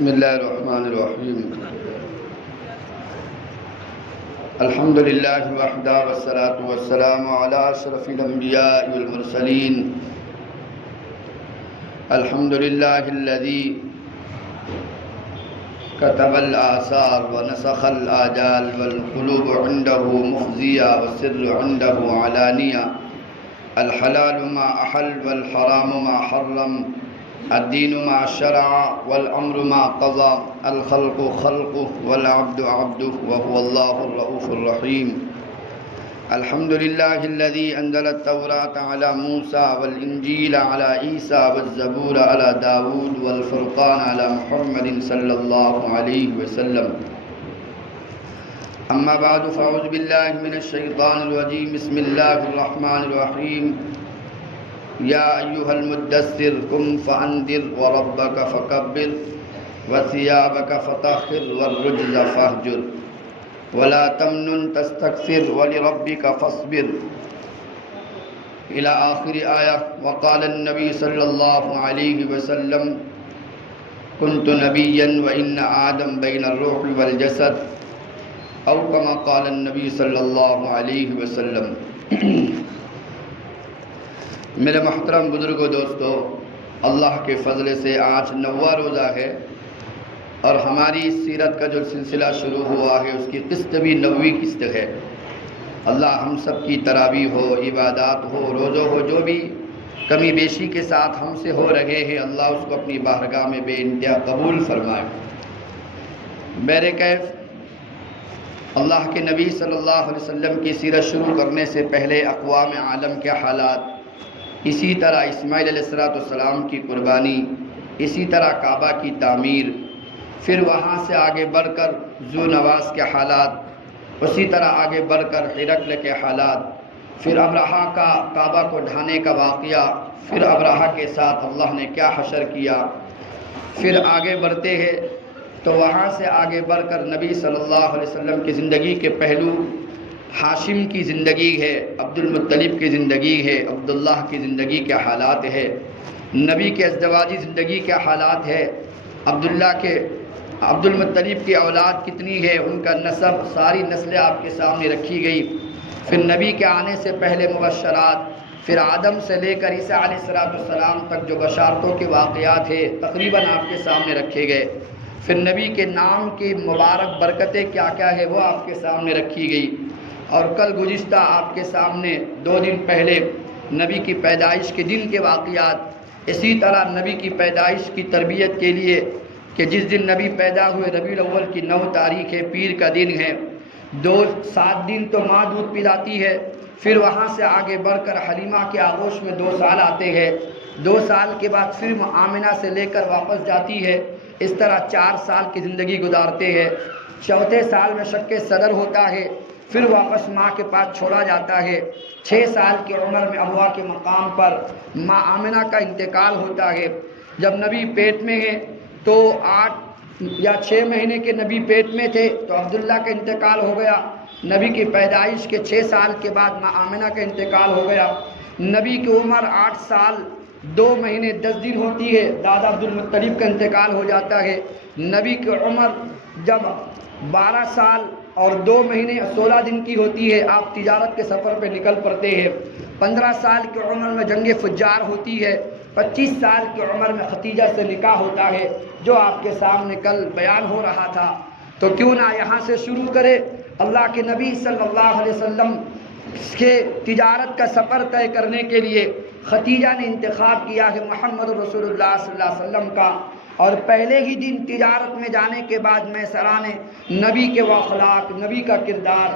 بسم اللہ الرحمن الرحیم الحمد للہ وحدہ والصلاة والسلام علی اشرف الانبیاء والمرسلین الحمد للہ الذی كتب الآثار ونسخ الآجال والقلوب عنده مخزية والسر عنده علانية الحلال ما أحل والحرام ما حرم الدين ما شرع والأمر ما قضى الخلق خلقه والعبد عبده وهو الله الرؤوف الرحيم الحمد لله الذي أنزل التوراة على موسى والإنجيل على عيسى والزبور على داود والفرقان على محمد صلى الله عليه وسلم أما بعد فأعوذ بالله من الشيطان الرجيم بسم الله الرحمن الرحيم يا أيها المدثر قم فأنذر وربك فكبر وثيابك فطهر والرجز فاهجر ولا تمنن تستكثر ولربك فاصبر إلى آخر آية. وقال النبي صلى الله عليه وسلم كنت نبيا وإن آدم بين الروح والجسد أو كما قال النبي صلى الله عليه وسلم. میرے محترم بزرگوں دوستو، اللہ کے فضل سے آج 9واں روزہ ہے اور ہماری سیرت کا جو سلسلہ شروع ہوا ہے اس کی قسط بھی 9ویں قسط ہے. اللہ ہم سب کی تراویح ہو، عبادات ہو، روزوں ہو، جو بھی کمی بیشی کے ساتھ ہم سے ہو رہے ہیں، اللہ اس کو اپنی بارگاہ میں بے انتہا قبول فرمائے. بہرکیف اللہ کے نبی صلی اللہ علیہ وسلم کی سیرت شروع کرنے سے پہلے اقوام عالم کے حالات، اسی طرح اسماعیل علیہ السلام کی قربانی، اسی طرح کعبہ کی تعمیر، پھر وہاں سے آگے بڑھ کر ذو نواس کے حالات، اسی طرح آگے بڑھ کر ہرقل کے حالات، پھر ابرہہ کا کعبہ کو ڈھانے کا واقعہ، پھر ابرہہ کے ساتھ اللہ نے کیا حشر کیا. پھر آگے بڑھتے ہیں تو وہاں سے آگے بڑھ کر نبی صلی اللہ علیہ وسلم کی زندگی کے پہلو، ہاشم کی زندگی ہے، عبد المطلب کی زندگی ہے، عبداللہ کی زندگی کے حالات ہے، نبی کے ازدواجی زندگی کے حالات ہے، عبد المطلب کی اولاد کتنی ہے، ان کا نسب، ساری نسلیں آپ کے سامنے رکھی گئی. پھر نبی کے آنے سے پہلے مبشرات، پھر آدم سے لے کر عیسیٰ علیہ السلام تک جو بشارتوں کے واقعات ہیں تقریباً آپ کے سامنے رکھے گئے. پھر نبی کے نام کی مبارک برکتیں کیا کیا ہے وہ آپ کے سامنے رکھی گئی. اور کل گزشتہ آپ کے سامنے 2 دن پہلے نبی کی پیدائش کے دن کے واقعات، اسی طرح نبی کی پیدائش کی تربیت کے لیے کہ جس دن نبی پیدا ہوئے ربیع الاول کی 9 تاریخ ہے، پیر کا دن ہے، 7 دن تو ماں دودھ پلاتی ہے. پھر وہاں سے آگے بڑھ کر حلیمہ کے آغوش میں 2 سال آتے ہیں، 2 سال کے بعد پھر آمنہ سے لے کر واپس جاتی ہے. اس طرح 4 سال کی زندگی گزارتے ہیں. 4تھے سال میں شق صدر ہوتا ہے، پھر واپس ماں کے پاس چھوڑا جاتا ہے. 6 سال کی عمر میں ابوا کے مقام پر ماں آمنہ کا انتقال ہوتا ہے. جب نبی پیٹ میں ہے تو 8 یا 6 مہینے کے نبی پیٹ میں تھے تو عبداللہ کا انتقال ہو گیا. نبی کی پیدائش کے 6 سال کے بعد ماں آمنہ کا انتقال ہو گیا. نبی کی عمر 8 سال 2 مہینے 10 دن ہوتی ہے، دادا عبد المطلب کا انتقال ہو جاتا ہے. نبی کی عمر جب 12 سال اور 2 مہینے 16 دن کی ہوتی ہے، آپ تجارت کے سفر پہ نکل پڑتے ہیں. 15 سال کی عمر میں جنگ فجار ہوتی ہے. 25 سال کی عمر میں ختیجہ سے نکاح ہوتا ہے، جو آپ کے سامنے کل بیان ہو رہا تھا. تو کیوں نہ یہاں سے شروع کرے. اللہ کے نبی صلی اللہ علیہ وسلم کے تجارت کا سفر طے کرنے کے لیے ختیجہ نے انتخاب کیا ہے محمد رسول اللہ صلی اللہ علیہ وسلم کا. اور پہلے ہی دن تجارت میں جانے کے بعد میسرہ نے نبی کے اخلاق، نبی کا کردار،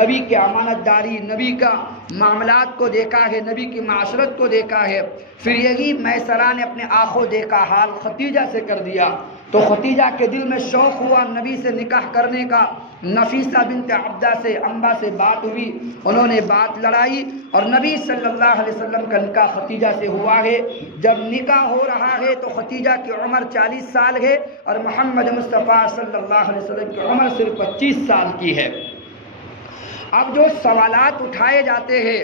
نبی کی امانت داری، نبی کا معاملات کو دیکھا ہے، نبی کی معاشرت کو دیکھا ہے. پھر یہی میسرہ نے اپنے آنکھوں دیکھا حال ختیجہ سے کر دیا. تو ختیجہ کے دل میں شوق ہوا نبی سے نکاح کرنے کا. نفیسہ بنت عبدہ سے، انبا سے بات ہوئی، انہوں نے بات لڑائی اور نبی صلی اللہ علیہ وسلم کا نکاح ختیجہ سے ہوا ہے. جب نکاح ہو رہا ہے تو ختیجہ کی عمر 40 سال ہے اور محمد مصطفیٰ صلی اللہ علیہ وسلم کی عمر صرف 25 سال کی ہے. اب جو سوالات اٹھائے جاتے ہیں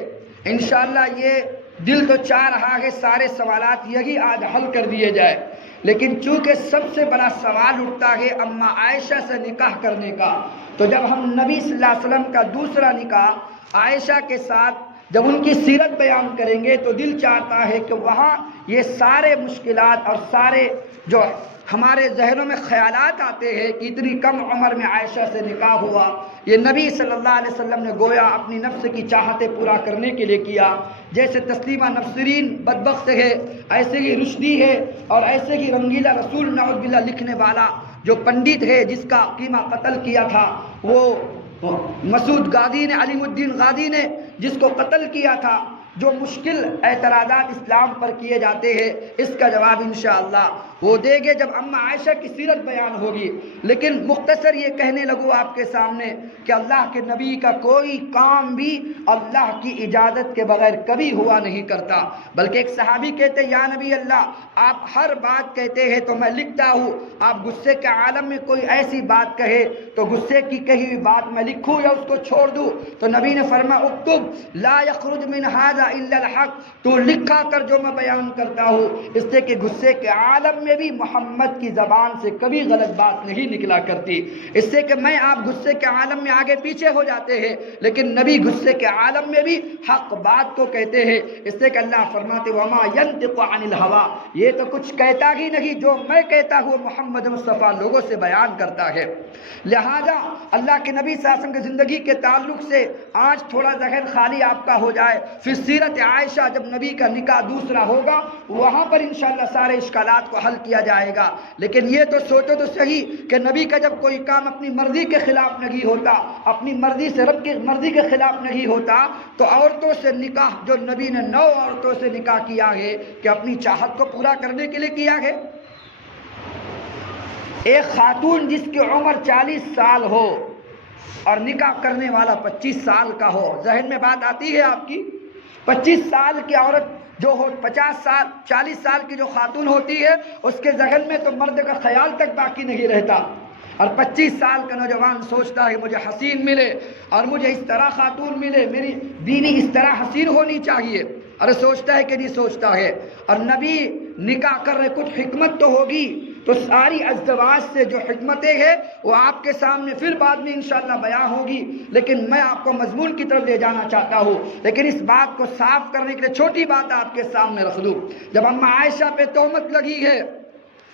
انشاءاللہ یہ دل تو چاہ رہا ہے سارے سوالات یہی آج حل کر دیے جائے، لیکن چونکہ سب سے بڑا سوال اٹھتا ہے اماں عائشہ سے نکاح کرنے کا، تو جب ہم نبی صلی اللہ علیہ وسلم کا دوسرا نکاح عائشہ کے ساتھ جب ان کی سیرت بیان کریں گے تو دل چاہتا ہے کہ وہاں یہ سارے مشکلات اور سارے جو ہمارے ذہنوں میں خیالات آتے ہیں کہ اتنی کم عمر میں عائشہ سے نکاح ہوا، یہ نبی صلی اللہ علیہ وسلم نے گویا اپنی نفس کی چاہتیں پورا کرنے کے لیے کیا۔ جیسے تسلیمہ نفسرین بدبخت ہے، ایسے ہی رشدی ہے، اور ایسے ہی رنگیلا رسول نعوذ باللہ لکھنے والا جو پنڈت ہے جس کا قیمہ قتل کیا تھا، وہ مسعود غازی نے، علیم الدین غازی نے جس کو قتل کیا تھا، جو مشکل اعتراضات اسلام پر کیے جاتے ہیں اس کا جواب انشاءاللہ وہ دے گے جب اماں عائشہ کی سیرت بیان ہوگی۔ لیکن مختصر یہ کہنے لگوں آپ کے سامنے کہ اللہ کے نبی کا کوئی کام بھی اللہ کی اجازت کے بغیر کبھی ہوا نہیں کرتا، بلکہ ایک صحابی کہتے یا نبی اللہ آپ ہر بات کہتے ہیں تو میں لکھتا ہوں، آپ غصے کے عالم میں کوئی ایسی بات کہے تو غصے کی کہی ہوئی بات میں لکھوں یا اس کو چھوڑ دوں؟ تو نبی نے فرمایا اکتب لا یخرج من ھذا الا الحق، تو لکھا کر جو میں بیان کرتا ہوں، اس سے کہ غصے کے عالم میں بھی محمد کی زبان سے کبھی غلط بات نہیں نکلا کرتی، اس سے کہ میں آپ غصے کے عالم میں آگے پیچھے ہو جاتے ہیں لیکن نبی غصے کے عالم میں بھی حق بات کو کہتے ہیں، اس سے کہ اللہ فرماتے وما ينطق عن الهوى، یہ تو کچھ کہتا ہی نہیں، جو میں کہتا ہوں محمد مصطفیٰ لوگوں سے بیان کرتا ہے۔ لہذا اللہ کے نبی صلی اللہ علیہ وسلم کی زندگی کے تعلق سے آج تھوڑا ذہن خالی آپ کا ہو جائے، پھر سیرت عائشہ جب نبی کا نکاح دوسرا ہوگا وہاں پر انشاءاللہ سارے اشکالات کو حل کیا جائے گا۔ لیکن یہ تو سوچو تو صحیح کہ نبی کا جب کوئی کام اپنی مرضی کے خلاف نہیں ہوتا، اپنی مرضی سے رب کی مرضی کے خلاف نہیں ہوتا، تو عورتوں سے نکاح جو نبی نے 9 عورتوں سے نکاح کیا ہے کہ اپنی چاہت کو پورا کرنے کے لیے کیا ہے۔ ایک خاتون جس کی عمر 40 سال ہو اور نکاح کرنے والا 25 سال کا ہو، ذہن میں بات آتی ہے آپ کی؟ 25 سال کی عورت جو ہو، 40 سال کی جو خاتون ہوتی ہے اس کے ذہن میں تو مرد کا خیال تک باقی نہیں رہتا، اور 25 سال کا نوجوان سوچتا ہے مجھے حسین ملے اور مجھے اس طرح خاتون ملے، میری بیوی اس طرح حسین ہونی چاہیے، ارے سوچتا ہے کہ نہیں سوچتا ہے؟ اور نبی نکاح کر رہے، کچھ حکمت تو ہوگی، تو ساری ازدواج سے جو حکمتیں ہیں وہ آپ کے سامنے پھر بعد میں انشاءاللہ بیان ہوگی، لیکن میں آپ کو مضمون کی طرف لے جانا چاہتا ہوں۔ لیکن اس بات کو صاف کرنے کے لیے چھوٹی بات آپ کے سامنے رکھ دوں، جب اماں عائشہ پہ تہمت لگی ہے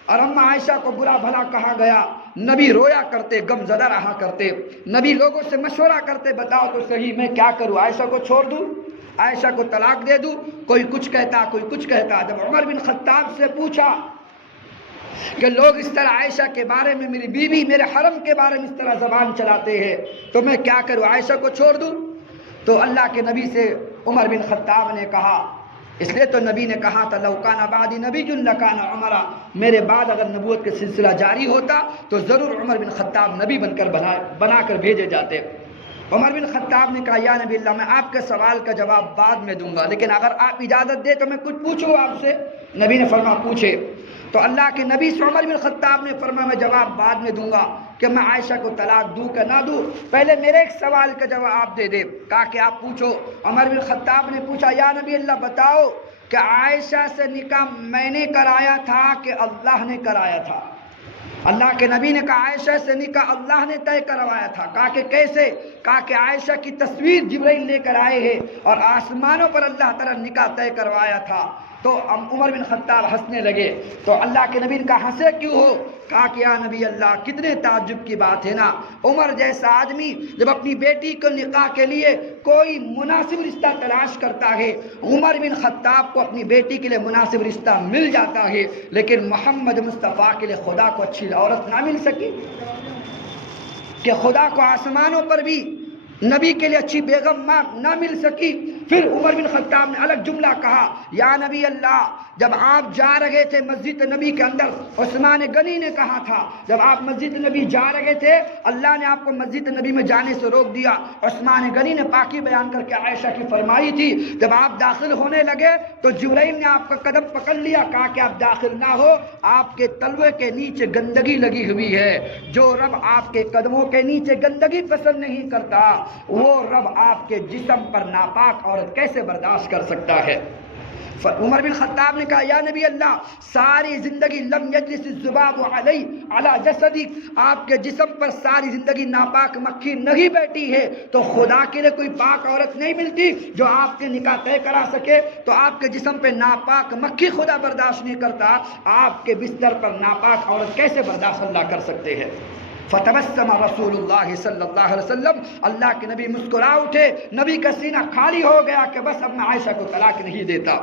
اور اماں عائشہ کو برا بھلا کہا گیا، نبی رویا کرتے، غم زدہ رہا کرتے، نبی لوگوں سے مشورہ کرتے بتاؤ تو صحیح میں کیا کروں، عائشہ کو چھوڑ دوں، عائشہ کو طلاق دے دوں؟ کوئی کچھ کہتا، کوئی کچھ کہتا۔ جب عمر بن خطاب سے پوچھا کہ لوگ اس طرح عائشہ کے بارے میں، میری بیوی میرے حرم کے بارے میں اس طرح زبان چلاتے ہیں تو میں کیا کروں، عائشہ کو چھوڑ دوں؟ تو اللہ کے نبی سے عمر بن خطاب نے کہا، اس لیے تو نبی نے کہا تھا لو کان بعدی نبی لکان عمر، میرے بعد اگر نبوت کا سلسلہ جاری ہوتا تو ضرور عمر بن خطاب نبی بن کر بنا کر بھیجے جاتے۔ عمر بن خطاب نے کہا یا نبی اللہ میں آپ کے سوال کا جواب بعد میں دوں گا، لیکن اگر آپ اجازت دے تو میں کچھ پوچھوں آپ سے؟ نبی نے فرمایا پوچھے۔ تو اللہ کے نبی سے عمر بن خطاب نے فرمایا میں جواب بعد میں دوں گا کہ میں عائشہ کو طلاق دوں کہ نہ دوں، پہلے میرے ایک سوال کا جواب آپ دے دے۔ کہا کہ آپ پوچھو۔ عمر بن خطاب نے پوچھا یا نبی اللہ بتاؤ کہ عائشہ سے نکاح میں نے کرایا تھا کہ اللہ نے کرایا تھا؟ اللہ کے نبی نے کہا عائشہ سے نکاح اللہ نے طے کروایا تھا۔ کہا کہ کیسے؟ کہا کہ عائشہ کی تصویر جبرائیل لے کر آئے ہیں اور آسمانوں پر اللہ تعالیٰ نے نکاح طے کروایا تھا۔ تو عمر بن خطاب ہنسنے لگے، تو اللہ کے نبی نے کہا ہنسے کیوں ہو؟ کہا کہ یا نبی اللہ کتنے تعجب کی بات ہے نا، عمر جیسا آدمی جب اپنی بیٹی کو نکاح کے لیے کوئی مناسب رشتہ تلاش کرتا ہے، عمر بن خطاب کو اپنی بیٹی کے لیے مناسب رشتہ مل جاتا ہے، لیکن محمد مصطفیٰ کے لیے خدا کو اچھی عورت نہ مل سکی؟ کہ خدا کو آسمانوں پر بھی نبی کے لیے اچھی بیگم نہ مل سکی؟ پھر عمر بن خطاب نے الگ جملہ کہا یا نبی اللہ جب آپ جا رہے تھے مسجد نبی کے اندر، عثمان غنی نے کہا تھا جب آپ مسجد نبی جا رہے تھے اللہ نے آپ کو مسجد نبی میں جانے سے روک دیا، عثمان غنی نے پاکی بیان کر کے عائشہ کی فرمائی تھی جب آپ داخل ہونے لگے تو جبرائیل نے آپ کا قدم پکڑ لیا، کہا کہ آپ داخل نہ ہو، آپ کے تلوے کے نیچے گندگی لگی ہوئی ہے، جو رب آپ کے قدموں کے نیچے گندگی پسند نہیں کرتا وہ رب آپ کے جسم پر ناپاک عورت کیسے برداشت کر سکتا ہے؟ عمر بن خطاب نے کہا یا نبی اللہ ساری زندگی لم یجلس الذباب علی جسدی، آپ کے جسم پر ساری زندگی ناپاک مکھی نہیں بیٹھی ہے، تو خدا کے لیے کوئی پاک عورت نہیں ملتی جو آپ کے نکاح طے کرا سکے؟ تو آپ کے جسم پہ ناپاک مکھی خدا برداشت نہیں کرتا، آپ کے بستر پر ناپاک عورت کیسے برداشت اللہ کر سکتے ہیں؟ فتبسم رسول اللہ صلی اللہ علیہ وسلم، اللہ کے نبی مسکرا اٹھے، نبی کا سینہ خالی ہو گیا کہ بس اب میں عائشہ کو طلاق نہیں دیتا۔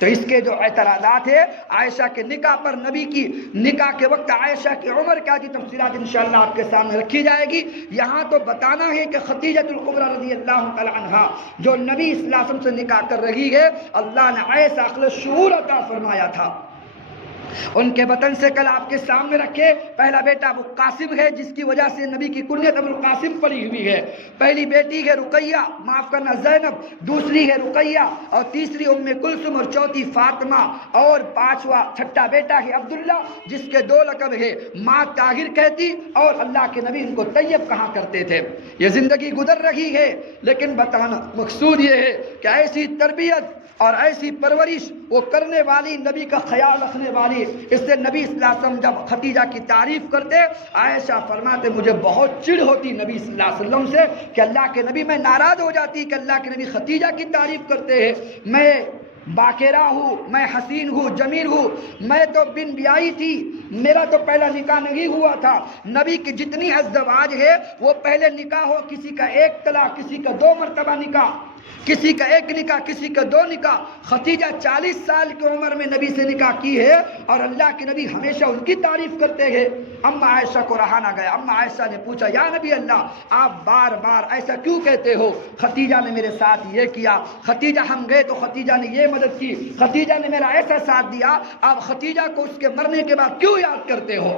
تو اس کے جو اعتراضات ہیں عائشہ کے نکاح پر، نبی کی نکاح کے وقت عائشہ کی عمر کیا تھی، تفصیلات انشاءاللہ آپ کے سامنے رکھی جائے گی۔ یہاں تو بتانا ہے کہ خدیجہ الکبریٰ رضی اللہ تعالی عنہا جو نبی صلی اللہ علیہ وسلم سے نکاح کر رہی ہے، اللہ نے ایسا عقل شعور عطا فرمایا تھا۔ ان کے بطن سے کل آپ کے سامنے رکھے، پہلا بیٹا ابو قاسم ہے جس کی وجہ سے نبی کی کنیت ابو القاسم پڑی ہوئی ہے، پہلی بیٹی ہے رقیہ، معاف کرنا زینب، دوسری ہے رقیہ، اور تیسری ام کلثوم، اور چوتھی فاطمہ، اور پانچواں چھٹا بیٹا ہے عبداللہ جس کے 2 لقب ہے، ماں طاہر کہتی اور اللہ کے نبی ان کو طیب کہا کرتے تھے۔ یہ زندگی گزر رہی ہے، لیکن بتانا مقصود یہ ہے کہ ایسی تربیت اور ایسی پرورش وہ کرنے والی، نبی کا خیال رکھنے والی، اس سے نبی صلی اللہ علیہ وسلم جب خدیجہ کی تعریف کرتے، عائشہ فرماتے مجھے بہت چڑ ہوتی نبی صلی اللہ علیہ وسلم سے کہ اللہ کے نبی، میں ناراض ہو جاتی کہ اللہ کے نبی خدیجہ کی تعریف کرتے ہیں، میں باقیرہ ہوں، میں حسین ہوں، جمیل ہوں، میں تو بن بیائی تھی، میرا تو پہلا نکاح نہیں ہوا تھا۔ نبی کی جتنی ازدواج ہے وہ پہلے نکاح ہو، کسی کا 1 طلاق، کسی کا 2 مرتبہ نکاح، کسی کا 1 نکاح، کسی کا 2 نکاح۔ خدیجہ 40 سال کی عمر میں نبی سے نکاح کی ہے اور اللہ کے نبی ہمیشہ ان کی تعریف کرتے ہیں۔ اما عائشہ کو رہا نہ گیا، اما عائشہ نے پوچھا یا نبی اللہ آپ بار بار ایسا کیوں کہتے ہو؟ خدیجہ نے میرے ساتھ یہ کیا، خدیجہ ہم گئے تو خدیجہ نے یہ مدد کی، خدیجہ نے میرا ایسا ساتھ دیا، آپ خدیجہ کو اس کے مرنے کے بعد کیوں یاد کرتے ہو؟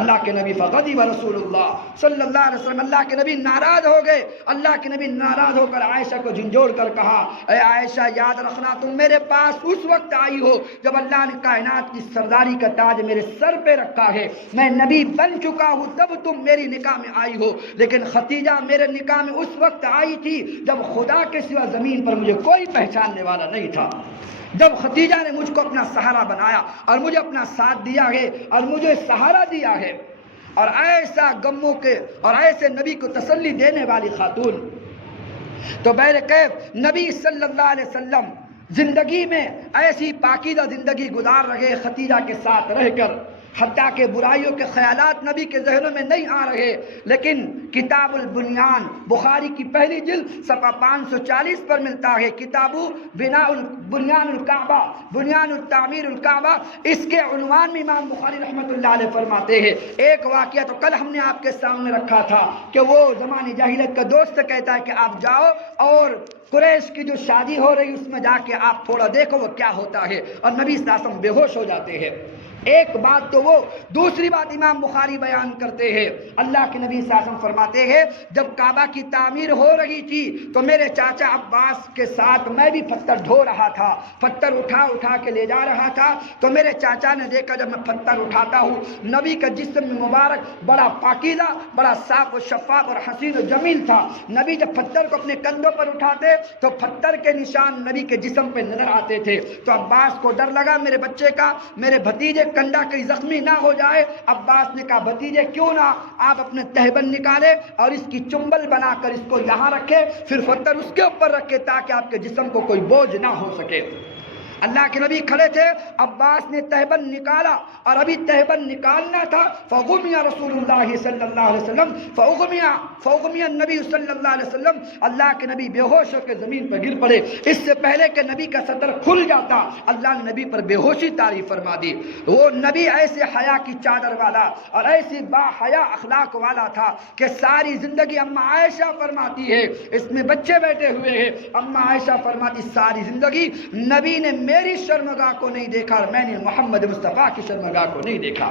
اللہ کے نبی فغضب رسول اللہ صلی اللہ علیہ وسلم، اللہ کے نبی ناراض ہو گئے۔ اللہ کے نبی ناراض ہو کر عائشہ کو جھنجھوڑ کر کہا اے عائشہ یاد رکھنا تم میرے پاس اس وقت آئی ہو جب اللہ نے کائنات کی سرداری کا تاج میرے سر پہ رکھا ہے، میں نبی بن چکا ہوں تب تم میری نکاح میں آئی ہو، لیکن خدیجہ میرے نکاح میں اس وقت آئی تھی جب خدا کے سوا زمین پر مجھے کوئی پہچاننے والا نہیں تھا، جب خدیجہ نے مجھ کو اپنا سہارا بنایا اور مجھے اپنا ساتھ دیا ہے اور مجھے سہارا دیا ہے، اور ایسا غموں کے اور ایسے نبی کو تسلی دینے والی خاتون۔ تو بہرکیف نبی صلی اللہ علیہ وسلم زندگی میں ایسی پاکیزہ زندگی گزار رہے خدیجہ کے ساتھ رہ کر، حتیٰ کہ برائیوں کے خیالات نبی کے ذہنوں میں نہیں آ رہے، لیکن کتاب البنیان بخاری کی پہلی جلد صفحہ 540 پر ملتا ہے، کتاب بنیان الکعبہ، بنیان التعمیر الکعبہ، اس کے عنوان میں امام بخاری رحمۃ اللہ علیہ فرماتے ہیں ایک واقعہ تو کل ہم نے آپ کے سامنے رکھا تھا کہ وہ زمانے جاہلیت کا دوست کہتا ہے کہ آپ جاؤ اور قریش کی جو شادی ہو رہی اس میں جا کے آپ تھوڑا دیکھو وہ کیا ہوتا ہے، اور نبی صلی اللہ علیہ وسلم بے ہوش ہو جاتے ہیں۔ ایک بات تو وہ، دوسری بات امام بخاری بیان کرتے ہیں اللہ کے نبی صلی اللہ علیہ وسلم فرماتے ہیں جب کعبہ کی تعمیر ہو رہی تھی تو میرے چاچا عباس کے ساتھ میں بھی پتھر ڈھو رہا تھا، پتھر اٹھا اٹھا کے لے جا رہا تھا، تو میرے چاچا نے دیکھا جب میں پتھر اٹھاتا ہوں نبی کا جسم مبارک بڑا پاکیزہ، بڑا صاف و شفاف اور حسین و جمیل تھا، نبی جب پتھر کو اپنے کندھوں پر اٹھاتے تو پتھر کے نشان نبی کے جسم پہ نظر آتے تھے، تو عباس کو ڈر لگا میرے بچے کا، میرے بھتیجے کنڈا کہیں زخمی نہ ہو جائے۔ عباس نے کہا بھتیجے کیوں نہ آپ اپنے تہبند نکالے اور اس کی چنبل بنا کر اس کو یہاں رکھے، پھر پتھر اس کے اوپر رکھے تاکہ آپ کے جسم کو کوئی بوجھ نہ ہو سکے۔ اللہ کے نبی کھڑے تھے، عباس نے تہبند نکالا اور ابھی تہبند نکالنا تھا، فغمی رسول اللہ صلی اللہ علیہ وسلم، فغمی النبی صلی اللہ علیہ وسلم، اللہ کے نبی بے ہوش ہو کے زمین پر گر پڑے، اس سے پہلے کہ نبی کا سطر کھل جاتا اللہ نے نبی پر بے ہوشی طاری فرما دی۔ وہ نبی ایسے حیا کی چادر والا اور ایسی با حیا اخلاق والا تھا کہ ساری زندگی اما عائشہ فرماتی ہے، اس میں بچے بیٹھے ہوئے ہیں، اما عائشہ فرماتی ساری زندگی نبی نے میری شرمگاہ کو نہیں دیکھا اور میں نے محمد مصطفیٰ کی شرمگاہ کو نہیں دیکھا۔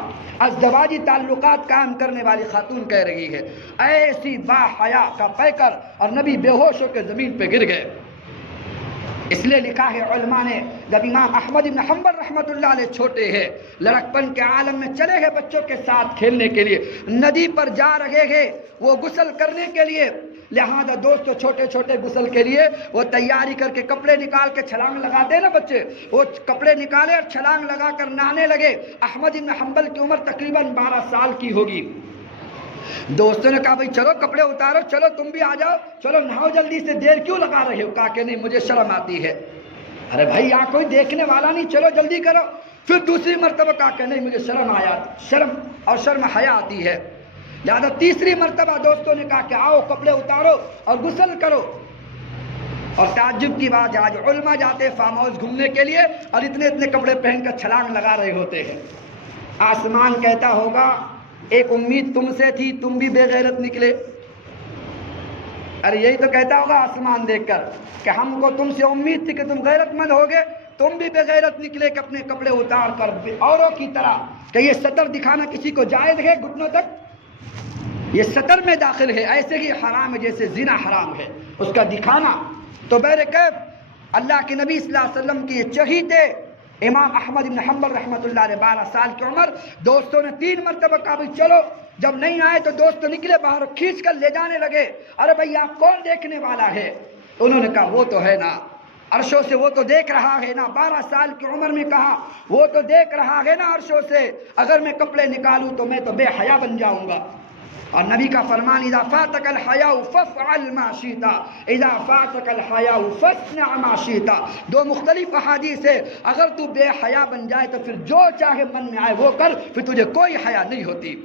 ازدواجی تعلقات قائم کرنے والی خاتون کہہ رہی ہے ایسی با حیا کا پیکر، اور نبی بے ہوش ہو کے زمین پہ گر گئے۔ اس لیے لکھا ہے علماء نے جب امام احمد بن حنبل رحمۃ اللہ علیہ چھوٹے ہیں، لڑکپن کے عالم میں چلے ہیں بچوں کے ساتھ کھیلنے کے لیے، ندی پر جا رہے ہیں وہ غسل کرنے کے لیے، لہذا دوستو چھوٹے چھوٹے غسل کے لیے وہ تیاری کر کے کپڑے نکال کے چھلانگ لگاتے ہیں نا بچے، وہ کپڑے نکالے اور چھلانگ لگا کر نہانے لگے۔ احمد بن حنبل کی عمر تقریباً 12 سال کی ہوگی۔ دوستوں نے کہا بھائی چلو کپڑے اتارو، چلو تم بھی آ جاؤ، چلو نہاؤ جلدی سے، دیر کیوں لگا رہے ہو؟ کہا کہ نہیں مجھے شرم آتی ہے۔ ارے بھائی یہاں کوئی دیکھنے والا نہیں، چلو جلدی کرو۔ پھر دوسری مرتبہ کہا کہ نہیں مجھے شرم حیا آتی ہے۔ لہذا تیسری مرتبہ دوستوں نے کہا کہ آؤ کپڑے اتارو اور غسل کرو۔ اور تعجب کی بات ہے آج علماء جاتے فارم ہاؤس گھومنے کے لیے اور اتنے کپڑے پہن کر چھلانگ لگا رہے ہوتے ہیں۔ آسمان کہتا ہوگا ایک امید تم سے تھی، تم بھی بے غیرت نکلے۔ ارے یہی تو کہتا ہوگا آسمان دیکھ کر کہ ہم کو تم سے امید تھی کہ تم غیرت مند ہوگے، تم بھی بے غیرت نکلے کہ اپنے کپڑے اتار کر اوروں کی طرح کہ یہ سطر دکھانا کسی کو جائز ہے گھٹنوں تک؟ یہ سطر میں داخل ہے، ایسے ہی حرام ہے جیسے زنا حرام ہے اس کا دکھانا۔ تو بہرکیف اللہ کے نبی صلی اللہ علیہ وسلم کی یہ چہیتے امام احمد بن حنبل رحمۃ اللہ علیہ 12 سال کی عمر، دوستوں نے 3 مرتبہ کہا بھائی چلو، جب نہیں آئے تو دوست نکلے باہر کھینچ کر لے جانے لگے۔ ارے بھائی آپ کون دیکھنے والا ہے؟ انہوں نے کہا وہ تو ہے نا عرشوں سے، وہ تو دیکھ رہا ہے نا۔ 12 سال کی عمر میں کہا وہ تو دیکھ رہا ہے نا عرشوں سے، اگر میں کپڑے نکالوں تو میں تو بے حیا بن جاؤں گا۔ اور نبی کا فرمان اذا فاتك الحیاء فافعل ما شئت، اذا فاتك الحیاء فاصنع ما شئت۔ 2 مختلف احادیث ہے، اگر تو بے حیا بن جائے تو پھر جو چاہے من میں آئے وہ کر، پھر تجھے کوئی حیا نہیں ہوتی۔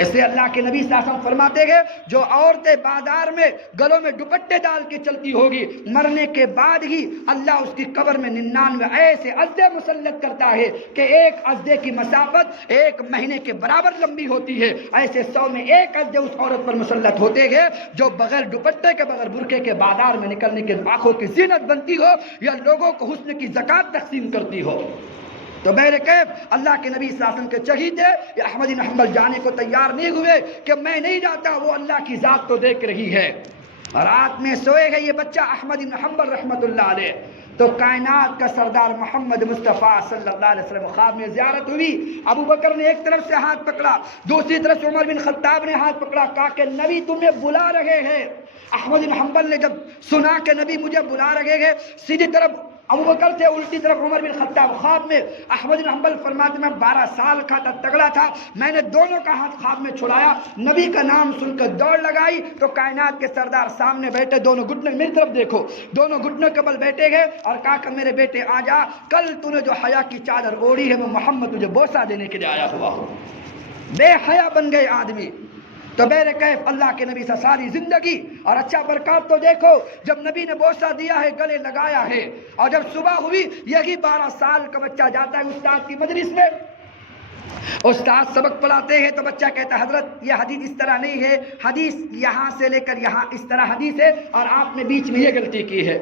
اس لیے اللہ کے نبی صلی اللہ علیہ وسلم فرماتے ہیں جو عورتیں بازار میں گلوں میں دوپٹے ڈال کے چلتی ہوگی، مرنے کے بعد ہی اللہ اس کی قبر میں 99 ایسے اژدے مسلط کرتا ہے کہ ایک اژدے کی مسافت 1 مہینے کے برابر لمبی ہوتی ہے۔ ایسے 100 میں 1 اژدے اس عورت پر مسلط ہوتے ہیں جو بغیر دوپٹے کے بغیر برقعے کے بازار میں نکلنے کے آنکھوں کی زینت بنتی ہو یا لوگوں کو حسن کی زکوٰۃ تقسیم کرتی ہو۔ تو بہرکیف اللہ کے نبی صلی اللہ علیہ وسلم کے چہیتے یہ احمد بن حنبل جانے کو تیار نہیں ہوئے کہ میں نہیں جاتا، وہ اللہ کی ذات تو دیکھ رہی ہے۔ رات میں سوئے گئے یہ بچہ احمد بن حنبل رحمۃ اللہ علیہ، تو کائنات کا سردار محمد مصطفیٰ صلی اللہ علیہ وسلم خواب میں زیارت ہوئی۔ ابو بکر نے ایک طرف سے ہاتھ پکڑا، دوسری طرف سے عمر بن خطاب نے ہاتھ پکڑا، کہا کہ نبی تمہیں بلا رہے ہیں۔ احمد بن حنبل نے جب سنا کہ نبی مجھے بلا رہے ہیں، سیدھی طرف ابو بکر تھے، الٹی طرف عمر بن خطاب۔ خواب میں احمد بن حنبل فرماتے میں 12 سال کا تھا، تگڑا تھا، میں نے دونوں کا ہاتھ خواب میں چھڑایا، نبی کا نام سن کر دوڑ لگائی تو کائنات کے سردار سامنے بیٹھے، دونوں گھٹنے میری طرف دیکھو، دونوں گھٹنوں کے بل بیٹھے گئے اور کہا کہ میرے بیٹے آ جا، کل تو نے جو حیا کی چادر اوڑھی ہے وہ محمد تجھے بوسہ دینے کے لیے آیا ہوا ہو۔ بے حیا بن گئے آدمی۔ تو بہرکیف اللہ کے نبی سے ساری زندگی اور اچھا برکات تو دیکھو، جب نبی نے بوسہ دیا ہے گلے لگایا ہے، اور جب صبح ہوئی یہی 12 سال کا بچہ جاتا ہے استاد کی مجلس میں، استاد سبق پڑھاتے ہیں تو بچہ کہتا ہے حضرت یہ حدیث اس طرح نہیں ہے، حدیث یہاں سے لے کر یہاں اس طرح حدیث ہے اور آپ نے بیچ میں یہ غلطی کی ہے۔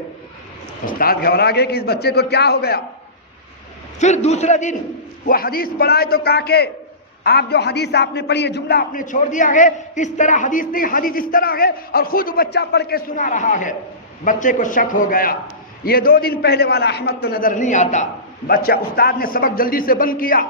استاد گھبرا گئے کہ اس بچے کو کیا ہو گیا۔ پھر دوسرے دن وہ حدیث پڑھائے تو کہا کہ آپ جو حدیث آپ نے پڑھی ہے جملہ آپ نے چھوڑ دیا ہے، اس طرح حدیث نہیں، حدیث اس طرح ہے، اور خود بچہ پڑھ کے سنا رہا ہے۔ بچے کو شک ہو گیا، یہ 2 دن پہلے والا احمد تو نظر نہیں آتا۔ بچہ استاد نے سبق جلدی سے بند کیا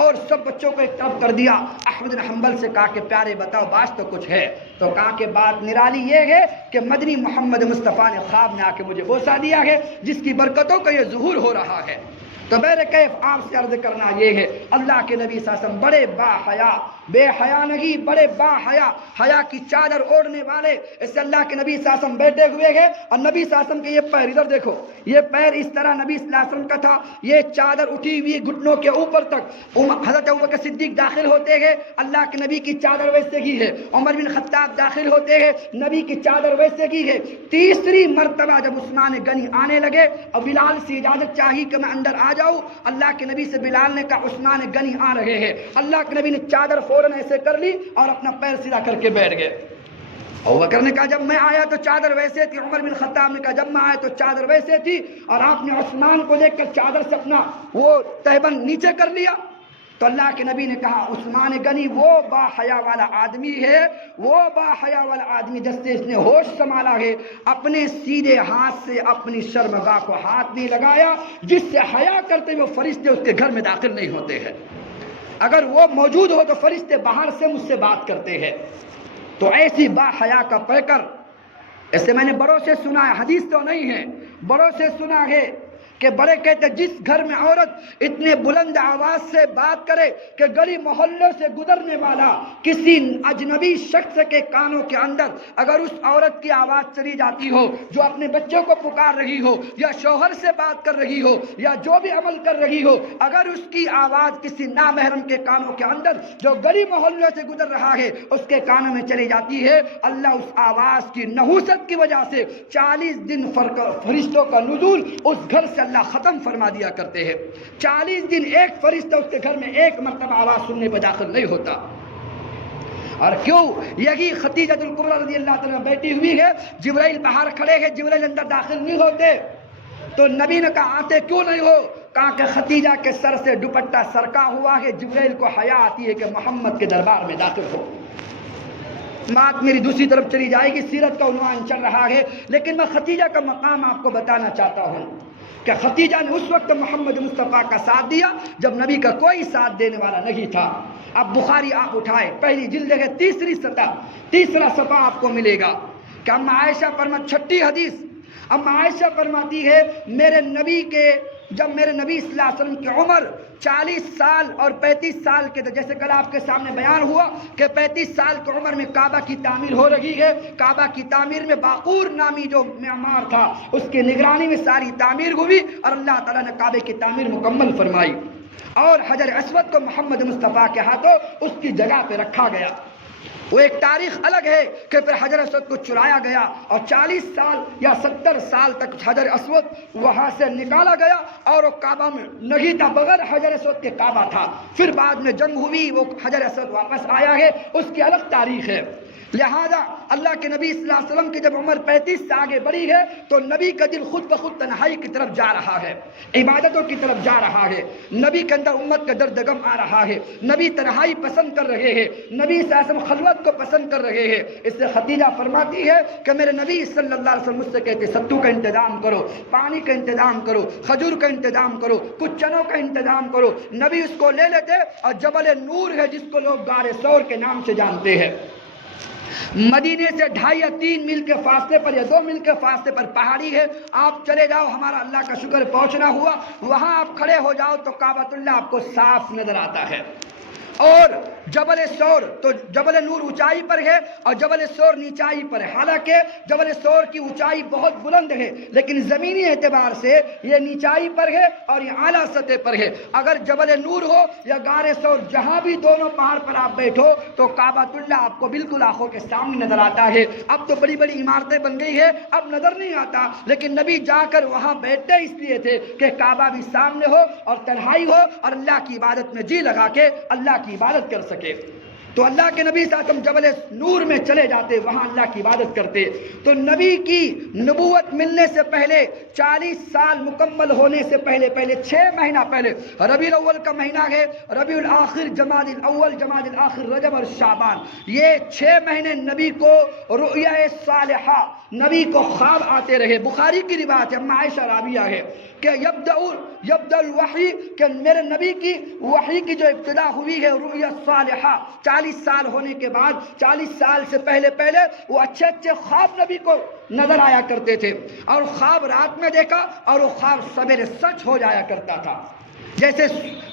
اور سب بچوں کو ایک طرف کر دیا۔ احمد بن حنبل سے کہا کہ پیارے بتاؤ بات تو کچھ ہے، تو کہا کہ بات نرالی یہ ہے کہ مدنی محمد مصطفیٰ نے خواب میں آ کے مجھے بوسہ دیا ہے جس کی برکتوں کا یہ ظہور ہو رہا ہے۔ تو بہرکیف آپ سے عرض کرنا یہ ہے اللہ کے نبی صلی اللہ علیہ وسلم بڑے با حیا، بے حیا نہیں، بڑے با حیا، حیا کی چادر اوڑھنے والے، اس سے اللہ کے نبی صلی اللہ علیہ وسلم بیٹھے ہوئے ہیں اور نبی صلی اللہ علیہ وسلم کے یہ پیر ادھر دیکھو، یہ پیر اس طرح نبی صلی اللہ علیہ وسلم کا تھا، یہ چادر اٹھی ہوئی گھٹنوں کے اوپر تک۔ حضرت ابوبکر صدیق داخل ہوتے ہیں، اللہ کے نبی کی چادر ویسے ہی ہے۔ عمر بن خطاب داخل ہوتے ہیں، نبی کی چادر ویسے ہی ہے۔ تیسری مرتبہ جب عثمان غنی آنے لگے اور بلال سے اجازت چاہی کہ میں اندر آ جاؤں، اللہ کے نبی سے بلال نے کہا عثمان غنی آ رہے ہیں۔ اللہ کے نبی نے چادر فوراً ایسے کر لی اور اپنا پیر سیدھا کر کے بیٹھ گئے۔ ابوبکر نے کہا جب میں آیا تو چادر ویسے تھی، عمر بن خطاب نے کہا جب میں آیا تو چادر ویسے تھی، اور آپ نے عثمان کو دیکھ کر چادر سے اپنا وہ تہبند نیچے کر لیا۔ تو اللہ کے نبی نے کہا عثمان غنی وہ با حیا والا آدمی ہے، وہ با حیا والا آدمی جس سے اس نے ہوش سنبھالا ہے، اپنے سیدھے ہاتھ سے اپنی شرمگاہ کو ہاتھ نہیں لگایا، جس سے حیا کرتے ہوئے فرشتے اس کے گھر میں داخل نہیں ہوتے ہیں۔ اگر وہ موجود ہو تو فرشتے باہر سے مجھ سے بات کرتے ہیں۔ تو ایسی با حیا کا پیکر ایسے میں نے بڑوں سے سنا ہے، حدیث تو نہیں ہے، بڑوں سے سنا ہے کہ بڑے کہتے جس گھر میں عورت اتنے بلند آواز سے بات کرے کہ گلی محلوں سے گزرنے والا کسی اجنبی شخص کے کانوں کے اندر اگر اس عورت کی آواز چلی جاتی ہو جو اپنے بچوں کو پکار رہی ہو یا شوہر سے بات کر رہی ہو یا جو بھی عمل کر رہی ہو، اگر اس کی آواز کسی نامحرم کے کانوں کے اندر جو گلی محلوں سے گزر رہا ہے اس کے کانوں میں چلی جاتی ہے، اللہ اس آواز کی نحوست کی وجہ سے 40 دن فرشتوں کا نزول اس گھر سے اللہ ختم فرما دیا کرتے ہیں۔ 40 دن ایک فرشتہ اس کے گھر میں ایک مرتبہ آواز سننے پہ داخل نہیں ہوتا۔ اور کیوں؟ یہی خدیجہ الکبریٰ رضی اللہ تعالیٰ بیٹھی ہوئی ہے، جبرائیل باہر کھڑے ہیں، جبرائیل اندر داخل نہیں ہوتے، تو نبی نے کہا آتے کیوں نہیں ہو؟ کہا کہ خدیجہ کے سر سے دوپٹہ سرکا ہوا ہے، جبرائیل کو حیا آتی ہے کہ محمد کے دربار میں داخل ہو۔ بات میری دوسری طرف چلی جائے گی، سیرت کا عنوان چل رہا ہے، لیکن میں خدیجہ کا مقام آپ کو بتانا چاہتا ہوں کہ خدیجہ نے اس وقت محمد مصطفیٰ کا ساتھ دیا جب نبی کا کوئی ساتھ دینے والا نہیں تھا۔ اب بخاری آپ اٹھائے، پہلی جلد ہے، تیسرا صفحہ آپ کو ملے گا کہ اما عائشہ چھٹی حدیث، اما عائشہ فرماتی ہے جب میرے نبی صلی اللہ علیہ وسلم کی عمر 40 سال اور 35 سال کے تھے، جیسے کل آپ کے سامنے بیان ہوا کہ 35 سال کی عمر میں کعبہ کی تعمیر ہو رہی ہے، کعبہ کی تعمیر میں باقور نامی جو معمار تھا اس کی نگرانی میں ساری تعمیر ہوئی اور اللہ تعالیٰ نے کعبے کی تعمیر مکمل فرمائی، اور حجر اسود کو محمد مصطفیٰ کے ہاتھوں اس کی جگہ پہ رکھا گیا۔ وہ ایک تاریخ الگ ہے کہ پھر حجر اسود کو چرایا گیا اور 40 سال یا 70 سال تک حجر اسود وہاں سے نکالا گیا اور وہ کعبہ میں نہیں تھا، بغیر حجر اسود کے کعبہ تھا۔ پھر بعد میں جنگ ہوئی، وہ حجر اسود واپس آیا ہے، اس کی الگ تاریخ ہے۔ لہذا اللہ کے نبی صلی اللہ علیہ وسلم کی جب عمر 35 سے آگے بڑھی ہے تو نبی کا دل خود بخود تنہائی کی طرف جا رہا ہے، عبادتوں کی طرف جا رہا ہے، نبی کے اندر امت کا درد غم آ رہا ہے، نبی تنہائی پسند کر رہے ہیں، نبی صلی اللہ علیہ وسلم خلوت کو پسند کر رہے ہیں۔ اس سے خدیجہ فرماتی ہے کہ میرے نبی صلی اللہ علیہ وسلم مجھ سے کہتے ستو کا انتظام کرو، پانی کا انتظام کرو، کھجور کا انتظام کرو، کچھ چنوں کا انتظام کرو۔ نبی اس کو لے لیتے، اور جبل نور ہے جس کو لوگ غار ثور کے نام سے جانتے ہیں، مدینے سے 2.5 یا 3 میل کے فاصلے پر یا 2 میل کے فاصلے پر پہاڑی ہے، آپ چلے جاؤ، ہمارا اللہ کا شکر پہنچنا ہوا، وہاں آپ کھڑے ہو جاؤ تو کعبۃ اللہ آپ کو صاف نظر آتا ہے۔ اور جبل سور، تو جبل نور اونچائی پر ہے اور جبل سور نیچائی پر ہے، حالانکہ جبل سور کی اونچائی بہت بلند ہے لیکن زمینی اعتبار سے یہ نیچائی پر ہے اور یہ اعلیٰ سطح پر ہے۔ اگر جبل نور ہو یا غار سور، جہاں بھی دونوں پہاڑ پر آپ بیٹھو تو کعبۃ اللہ آپ کو بالکل آنکھوں کے سامنے نظر آتا ہے۔ اب تو بڑی بڑی عمارتیں بن گئی ہے، اب نظر نہیں آتا، لیکن نبی جا کر وہاں بیٹھتے اس لیے تھے کہ کعبہ بھی سامنے ہو اور تنہائی ہو اور اللہ کی عبادت میں جی لگا کے اللہ کی عبادت کر سکے۔ تو اللہ کے نبی صلی اللہ علیہ وسلم جبل نور میں چلے جاتے، وہاں اللہ کی عبادت کرتے۔ تو نبی کی نبوت ملنے سے پہلے 40 سال مکمل ہونے سے پہلے 6 مہینہ پہلے، ربیع الاول کا مہینہ ہے، ربیع الاخر، جمادی الاول، جمادی الاخر، رجب اور شعبان، یہ 6 مہینے نبی کو رؤیا صالحہ، نبی کو خواب آتے رہے۔ بخاری کی روایت ہے، اما عائشہ راویہ ہے کہ یبدأ الوحی، کہ میرے نبی کی وحی کی جو ابتدا ہوئی ہے رؤیا صالحہ، 40 سال ہونے کے بعد، 40 سال سے پہلے وہ اچھے خواب نبی کو نظر آیا کرتے تھے، اور خواب رات میں دیکھا اور وہ خواب سویرے سچ ہو جایا کرتا تھا۔ جیسے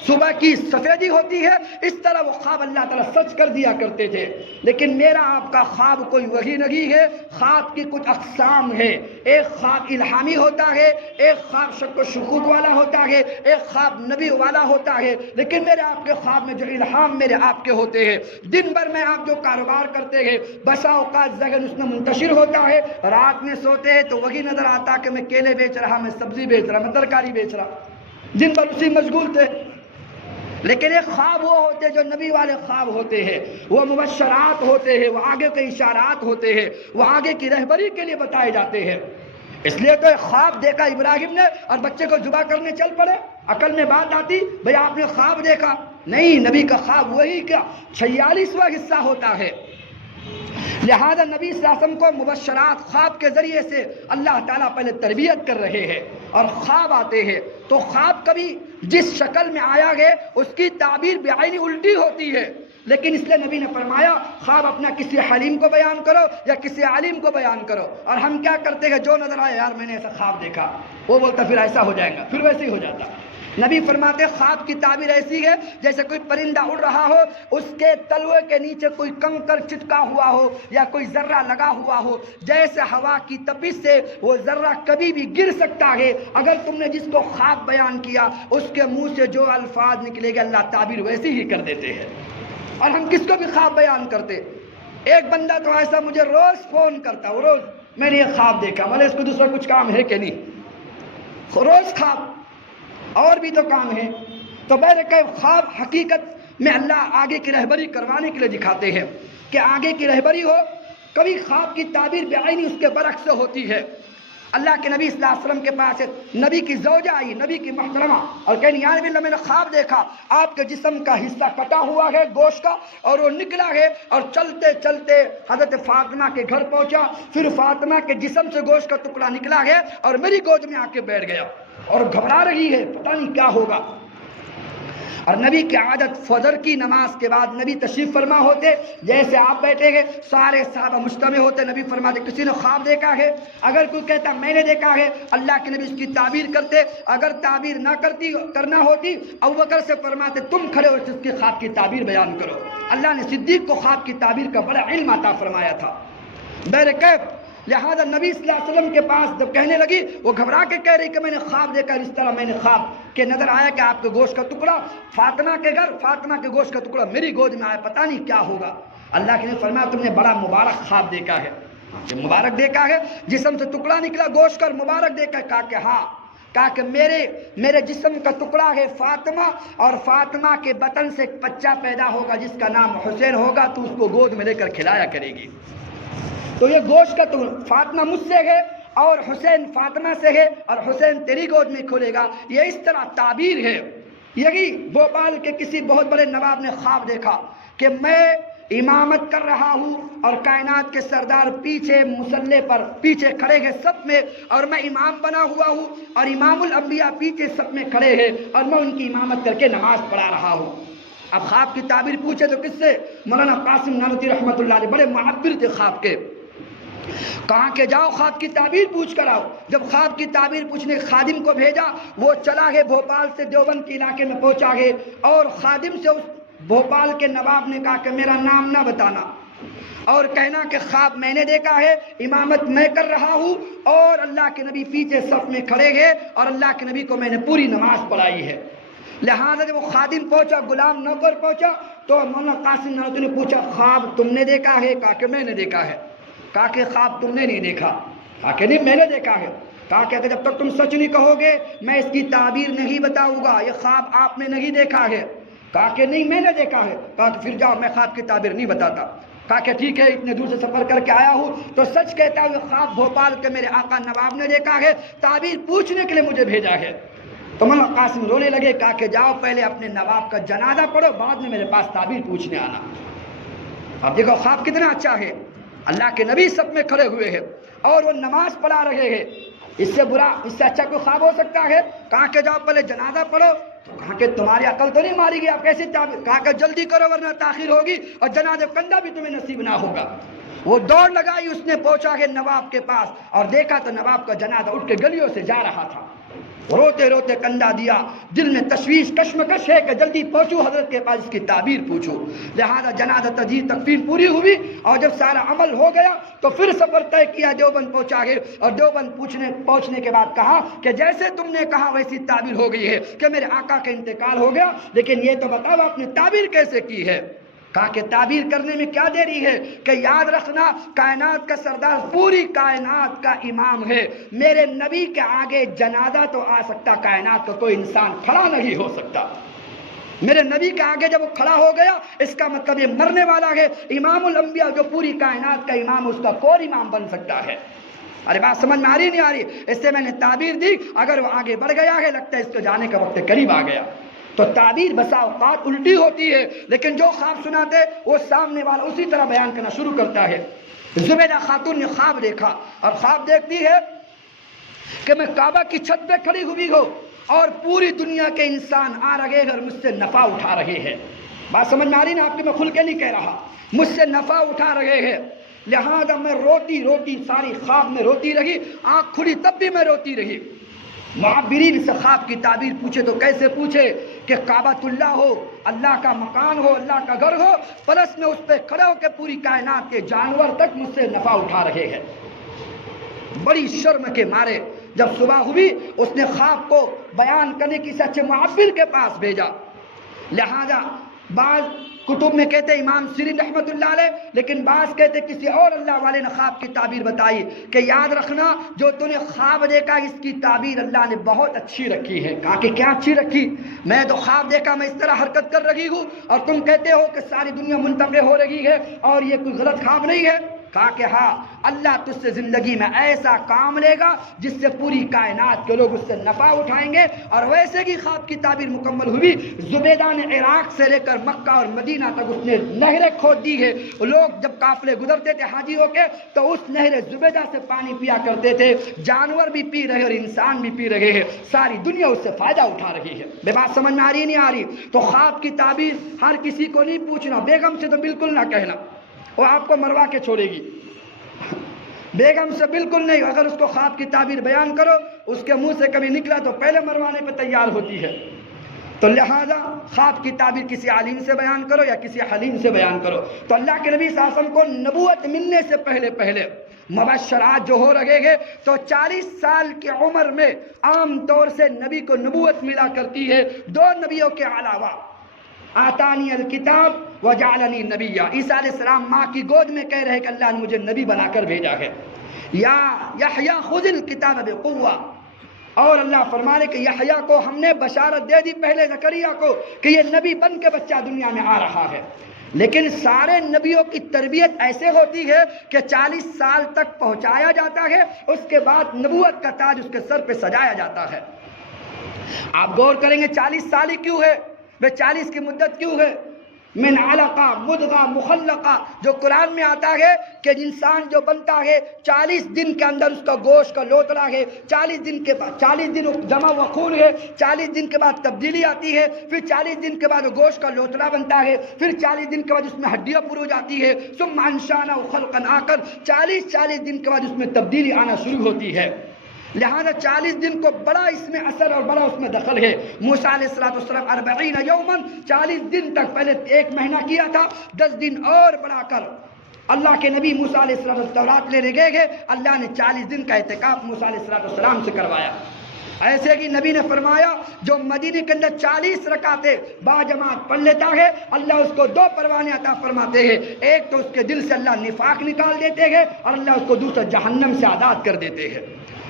صبح کی سفیدی ہوتی ہے اس طرح وہ خواب اللہ تعالیٰ سچ کر دیا کرتے تھے۔ لیکن میرا آپ کا خواب کوئی وہی نہیں ہے، خواب کی کچھ اقسام ہے۔ ایک خواب الہامی ہوتا ہے، ایک خواب شک و شکوک والا ہوتا ہے، ایک خواب نبی والا ہوتا ہے۔ لیکن میرے آپ کے خواب میں جو الہام میرے آپ کے ہوتے ہیں، دن بھر میں آپ جو کاروبار کرتے ہیں، بسا اوقات ذہن اس میں منتشر ہوتا ہے، رات میں سوتے ہیں تو وہی نظر آتا کہ میں کیلے بیچ رہا، میں سبزی بیچ رہا، میں ترکاری بیچ رہا، دن بھر اسی مشغول تھے۔ لیکن ایک خواب وہ ہوتے جو نبی والے خواب ہوتے ہیں، وہ مبشرات ہوتے ہیں، وہ آگے کے اشارات ہوتے ہیں، وہ آگے کی رہبری کے لیے بتائے جاتے ہیں۔ اس لیے تو ایک خواب دیکھا ابراہیم نے اور بچے کو ذبح کرنے چل پڑے، عقل میں بات آتی بھئی آپ نے خواب دیکھا؟ نہیں، نبی کا خواب وہی کا 46واں حصہ ہوتا ہے۔ لہذا نبی صلی اللہ علیہ وسلم کو مبشرات، خواب کے ذریعے سے اللہ تعالیٰ پہلے تربیت کر رہے ہیں اور خواب آتے ہیں۔ تو خواب کبھی جس شکل میں آیا ہے اس کی تعبیر بعینی الٹی ہوتی ہے، لیکن اس لیے نبی نے فرمایا خواب اپنا کسی حلیم کو بیان کرو یا کسی عالم کو بیان کرو. اور ہم کیا کرتے ہیں، جو نظر آئے یار میں نے ایسا خواب دیکھا، وہ بولتا پھر ایسا ہو جائے گا، پھر ویسے ہی ہو جاتا. نبی فرماتے خواب کی تعبیر ایسی ہے جیسے کوئی پرندہ اڑ رہا ہو، اس کے تلوے کے نیچے کوئی کنکر چٹکا ہوا ہو یا کوئی ذرہ لگا ہوا ہو، جیسے ہوا کی تپش سے وہ ذرہ کبھی بھی گر سکتا ہے. اگر تم نے جس کو خواب بیان کیا اس کے منہ سے جو الفاظ نکلے گا اللہ تعبیر ویسی ہی کر دیتے ہیں. اور ہم کس کو بھی خواب بیان کرتے. ایک بندہ تو ایسا مجھے روز فون کرتا، وہ روز میں نے یہ خواب دیکھا، میں نے اس کو دوسرا کچھ کام ہے کہ نہیں، روز خواب اور بھی تو کام ہے. تو بہرکیف خواب حقیقت میں اللہ آگے کی رہبری کروانے کے لیے دکھاتے ہیں کہ آگے کی رہبری ہو. کبھی خواب کی تعبیر بعینی اس کے برعکس سے ہوتی ہے. اللہ کے نبی صلی اللہ علیہ وسلم کے پاس نبی کی زوجہ آئی، نبی کی محترمہ، اور کہنے یا نبی اللہ میں نے خواب دیکھا آپ کے جسم کا حصہ کٹا ہوا ہے گوشت کا اور وہ نکلا ہے. اور چلتے چلتے حضرت فاطمہ کے گھر پہنچا، پھر فاطمہ کے جسم سے گوشت کا ٹکڑا نکلا ہے اور میری گود میں آ کے بیٹھ گیا اور گھبرا رہی ہے، پتہ نہیں کیا ہوگا. اور نبی کی عادت فجر کی نماز کے بعد نبی تشریف فرما ہوتے، جیسے آپ بیٹھے گے سارے صحابہ مجتمع ہوتے. نبی فرماتے کسی نے خواب دیکھا ہے؟ اگر کوئی کہتا میں نے دیکھا ہے، اللہ کے نبی اس کی تعبیر کرتے. اگر تعبیر نہ کرنا ہوتی ابوبکر سے فرماتے تم کھڑے ہو اس کی خواب کی تعبیر بیان کرو. اللہ نے صدیق کو خواب کی تعبیر کا بڑا علم عطا فرمایا تھا. بہرکیف لہذا نبی صلی اللہ علیہ وسلم کے پاس جب کہنے لگی، وہ گھبرا کے کہہ رہی کہ میں نے خواب دیکھا اس طرح، میں نے خواب کہ نظر آیا کہ آپ کے گوشت کا ٹکڑا فاطمہ کے گھر، فاطمہ کے گوشت کا ٹکڑا میری گود میں آیا، پتہ نہیں کیا ہوگا. اللہ کے نے فرمایا تم نے بڑا مبارک خواب دیکھا ہے. مبارک دیکھا ہے، جسم سے ٹکڑا نکلا گوشت کا، مبارک دیکھا ہے. کہا کہ ہاں. کہا کہ میرے جسم کا ٹکڑا ہے فاطمہ، اور فاطمہ کے بطن سے ایک بچہ پیدا ہوگا جس کا نام حسین ہوگا، تو اس کو گود میں لے کر کھلایا کرے گی. تو یہ گوشت کا فاطمہ مجھ سے ہے اور حسین فاطمہ سے ہے اور حسین تیری گود میں کھولے گا. یہ اس طرح تعبیر ہے. یہی بھوپال کے کسی بہت بڑے نواب نے خواب دیکھا کہ میں امامت کر رہا ہوں اور کائنات کے سردار پیچھے مسلح پر پیچھے کھڑے ہیں سب میں، اور میں امام بنا ہوا ہوں اور امام الانبیاء پیچھے سب میں کھڑے ہیں اور میں ان کی امامت کر کے نماز پڑھا رہا ہوں. اب خواب کی تعبیر پوچھے تو کس سے؟ مولانا قاسم نانوتوی رحمۃ اللہ علیہ بڑے معبر تھے خواب کے. کہاں کہ جاؤ خواب کی تعبیر پوچھ کر آؤ. جب خواب کی تعبیر پوچھنے خادم کو بھیجا، وہ چلا گئے بھوپال سے دیوبند کے علاقے میں پہنچا گئے، اور خادم سے اس بھوپال کے نواب نے کہا کہ میرا نام نہ بتانا اور کہنا کہ خواب میں نے دیکھا ہے، امامت میں کر رہا ہوں اور اللہ کے نبی پیچھے صف میں کھڑے ہیں اور اللہ کے نبی کو میں نے پوری نماز پڑھائی ہے. لہٰذا جب وہ خادم پہنچا، غلام نوکر پہنچا، تو مولانا قاسم نانوتوی نے پوچھا خواب تم نے دیکھا ہے؟ کہا کہ میں نے دیکھا ہے. کہا کہ خواب تم نے نہیں دیکھا؟ کہا کہ نہیں میں نے دیکھا ہے. کہا کہ جب تک تم سچ نہیں کہو گے میں اس کی تعبیر نہیں بتاؤں گا، یہ خواب آپ نے نہیں دیکھا ہے. کہا کہ نہیں میں نے دیکھا ہے. کہا کہ پھر جاؤ میں خواب کی تعبیر نہیں بتاتا. کہا کہ ٹھیک ہے، اتنے دور سے سفر کر کے آیا ہوں تو سچ کہتا ہوں یہ خواب بھوپال کے میرے آقا نواب نے دیکھا ہے، تعبیر پوچھنے کے لیے مجھے بھیجا ہے. تو مولانا قاسم رونے لگے. کہا کہ جاؤ پہلے اپنے نواب کا جنازہ پڑھو، بعد میں میرے پاس تعبیر پوچھنے آنا. اب دیکھو خواب کتنا اچھا ہے. اللہ کے نبی سب میں کھڑے ہوئے ہیں اور وہ نماز پڑھا رہے ہیں. اس سے برا، اس سے اچھا کوئی خواب ہو سکتا ہے؟ کہا کہ جاؤ پہلے جنازہ پڑھو. تو کہا کہ تمہاری عقل تو نہیں ماری گئی، آپ کیسے تعبیر؟ کہا کہ جلدی کرو ورنہ تاخیر ہوگی اور جنازہ کندھا بھی تمہیں نصیب نہ ہوگا. وہ دوڑ لگائی، اس نے پہنچا ہے نواب کے پاس اور دیکھا تو نواب کا جنازہ اٹھ کے گلیوں سے جا رہا تھا. روتے روتے کندھا دیا، دل میں تشویش کشمکش ہے کہ جلدی پہنچو حضرت کے پاس اس کی تعبیر پوچھو. لہذا جنازہ تجہیز تکفین پوری ہوئی اور جب سارا عمل ہو گیا تو پھر سفر طے کیا، دیوبند پہنچا گئے اور دیوبند پہنچنے کے بعد کہا کہ جیسے تم نے کہا ویسی تعبیر ہو گئی ہے کہ میرے آقا کا انتقال ہو گیا، لیکن یہ تو بتاؤ آپ نے تعبیر کیسے کی ہے؟ کہا کہ تعبیر کرنے میں کیا دیری ہے کہ یاد رکھنا کائنات کا سردار پوری کائنات کا امام ہے. میرے نبی کے آگے جنازہ تو آ سکتا، کائنات کا کوئی انسان کھڑا نہیں ہو سکتا. میرے نبی کے آگے جب وہ کھڑا ہو گیا اس کا مطلب یہ مرنے والا ہے. امام الانبیاء جو پوری کائنات کا امام، اس کا کون امام بن سکتا ہے؟ ارے بات سمجھ میں آ رہی نہیں آ رہی؟ اس سے میں نے تعبیر دی، اگر وہ آگے بڑھ گیا ہے لگتا ہے اس کو جانے کا وقت قریب آ گیا. تو تعبیر بسا اوقات الٹی ہوتی ہے، لیکن جو خواب سناتے وہ سامنے والا اسی طرح بیان کرنا شروع کرتا ہے. زبیدہ خاتون نے خواب دیکھا اور خواب دیکھتی ہے کہ میں کعبہ کی چھت پہ کھڑی ہوئی ہوں اور پوری دنیا کے انسان آ رہے ہیں اور مجھ سے نفع اٹھا رہے ہیں. بات سمجھ میں آ رہی نا آپ کی؟ میں کھل کے نہیں کہہ رہا، مجھ سے نفع اٹھا رہے ہیں، لہذا میں روتی ساری خواب میں روتی رہی، آنکھ کھلی تب بھی میں روتی رہی۔ معبرین سے خواب کی تعبیر پوچھے تو کیسے پوچھے کہ کعبۃ اللہ ہو، اللہ کا مکان ہو، اللہ کا گھر ہو، پلس میں اس پہ کھڑے ہو کے پوری کائنات کے جانور تک مجھ سے نفع اٹھا رہے ہیں۔ بڑی شرم کے مارے جب صبح ہوئی اس نے خواب کو بیان کرنے کی سچے معبر کے پاس بھیجا۔ لہذا بعض کتب میں کہتے امام سیرین رحمۃ اللہ علیہ، لیکن بعض کہتے کسی اور اللہ والے نے خواب کی تعبیر بتائی کہ یاد رکھنا جو تو نے خواب دیکھا اس کی تعبیر اللہ نے بہت اچھی رکھی ہے۔ کہا کہ کیا اچھی رکھی؟ میں تو خواب دیکھا میں اس طرح حرکت کر رہی ہوں اور تم کہتے ہو کہ ساری دنیا منتقل ہو رہی ہے اور یہ کوئی غلط خواب نہیں ہے۔ کہا کہ ہاں، اللہ تجھ سے زندگی میں ایسا کام لے گا جس سے پوری کائنات کے لوگ اس سے نفع اٹھائیں گے۔ اور ویسے کی خواب کی تعبیر مکمل ہوئی۔ زبیدہ نے عراق سے لے کر مکہ اور مدینہ تک اس نے نہریں کھود دی ہے۔ لوگ جب قافلے گزرتے تھے حاجی ہو کے تو اس نہر زبیدہ سے پانی پیا کرتے تھے، جانور بھی پی رہے اور انسان بھی پی رہے ہیں، ساری دنیا اس سے فائدہ اٹھا رہی ہے۔ بے بات سمجھ میں آ رہی نہیں آ رہی؟ تو خواب کی تعبیر ہر کسی کو نہیں پوچھنا، بیگم سے تو بالکل نہ کہنا، وہ آپ کو مروا کے چھوڑے گی۔ بیگم سے بالکل نہیں، اگر اس کو خواب کی تعبیر بیان کرو اس کے منہ سے کبھی نکلا تو پہلے مروانے پہ تیار ہوتی ہے۔ تو لہذا خواب کی تعبیر کسی عالم سے بیان کرو یا کسی حلیم سے بیان کرو۔ تو اللہ کے نبی صلی اللہ علیہ وسلم کو نبوت ملنے سے پہلے مبشرات جو ہو رہے ہیں تو 40 سال کی عمر میں عام طور سے نبی کو نبوت ملا کرتی ہے، 2 نبیوں کے علاوہ۔ آتانی الکتاب وجعلنی نبیا، عیسیٰ علیہ السلام ماں کی گود میں کہہ رہے کہ اللہ نے مجھے نبی بنا کر بھیجا ہے۔ یا یحییٰ خذ الکتاب بقوہ، اور اللہ فرمانے کہ یحییٰ کو ہم نے بشارت دے دی پہلے زکریا کو کہ یہ نبی بن کے بچہ دنیا میں آ رہا ہے۔ لیکن سارے نبیوں کی تربیت ایسے ہوتی ہے کہ 40 سال تک پہنچایا جاتا ہے، اس کے بعد نبوت کا تاج اس کے سر پہ سجایا جاتا ہے۔ آپ غور کریں گے 40 سال ہی کیوں ہے؟ 40 کی مدت کیوں ہے؟ من علقہ مدغہ مخلقہ، جو قرآن میں آتا ہے کہ انسان جو بنتا ہے 40 دن کے اندر اس کا گوشت کا لوتڑا ہے، 40 دن کے بعد 40 دن جمع و خون ہے، 40 دن کے بعد تبدیلی آتی ہے، پھر 40 دن کے بعد گوشت کا لوتڑا بنتا ہے، پھر 40 دن کے بعد اس میں ہڈیاں پرو جاتی ہے، ثم انشأنہ خلقا آخر، 40 دن کے بعد اس میں تبدیلی آنا شروع ہوتی ہے۔ لہذا 40 دن کو بڑا اس میں اثر اور بڑا اس میں دخل ہے۔ موسیٰ علیہ السلام 40 یوماً، 40 دن تک، پہلے 1 مہینہ کیا تھا، 10 دن اور بڑھا کر اللہ کے نبی موسیٰ علیہ السلام تورات لینے گئے گے، اللہ نے 40 دن کا اعتکاف موسیٰ علیہ السلام سے کروایا۔ ایسے کہ نبی نے فرمایا جو مدینے کے اندر 40 رکعتیں باجماعت پڑھ لیتا ہے اللہ اس کو 2 پروانے عطا فرماتے ہیں، ایک تو اس کے دل سے اللہ نفاق نکال دیتے ہیں اور اللہ اس کو دوسرا جہنم سے آزاد کر دیتے ہیں۔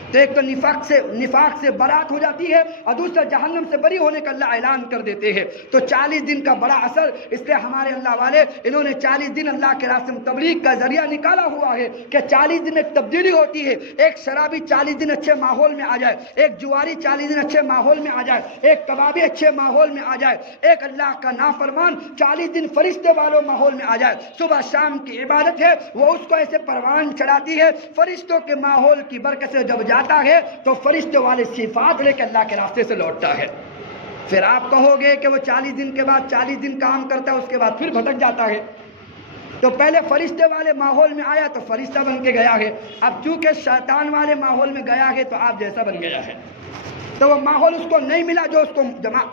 تو ایک تو نفاق سے برات ہو جاتی ہے اور دوسرا جہنم سے بری ہونے کا اللہ اعلان کر دیتے ہیں۔ تو 40 دن کا بڑا اثر، اس لیے ہمارے اللہ والے انہوں نے 40 دن اللہ کے راستے میں تبلیغ کا ذریعہ نکالا ہوا ہے کہ 40 دن ایک تبدیلی ہوتی ہے۔ ایک شرابی 40 دن اچھے ماحول میں آ جائے، ایک جواری 40 دن اچھے ماحول میں آ جائے، ایک کبابی اچھے ماحول میں آ جائے، ایک اللہ کا نافرمان 40 دن فرشتے والوں ماحول میں آ جائے۔ صبح شام کی عبادت ہے، وہ اس کو ایسے پروان چڑھاتی ہے، فرشتوں کے ماحول کی برکت سے جب جاتا ہے تو فرشتوں والے صفات لے کے اللہ کے راستے سے لوٹتا ہے۔ پھر آپ کہو گے کہ وہ 40 دن کے بعد 40 دن کام کرتا ہے، اس کے بعد پھر بھٹک جاتا ہے۔ تو پہلے فرشتے والے ماحول میں آیا تو فرشتہ بن کے گیا ہے، اب چونکہ شیطان والے ماحول میں گیا ہے تو آپ جیسا بن گیا ہے۔ تو وہ ماحول اس کو نہیں ملا جو اس کو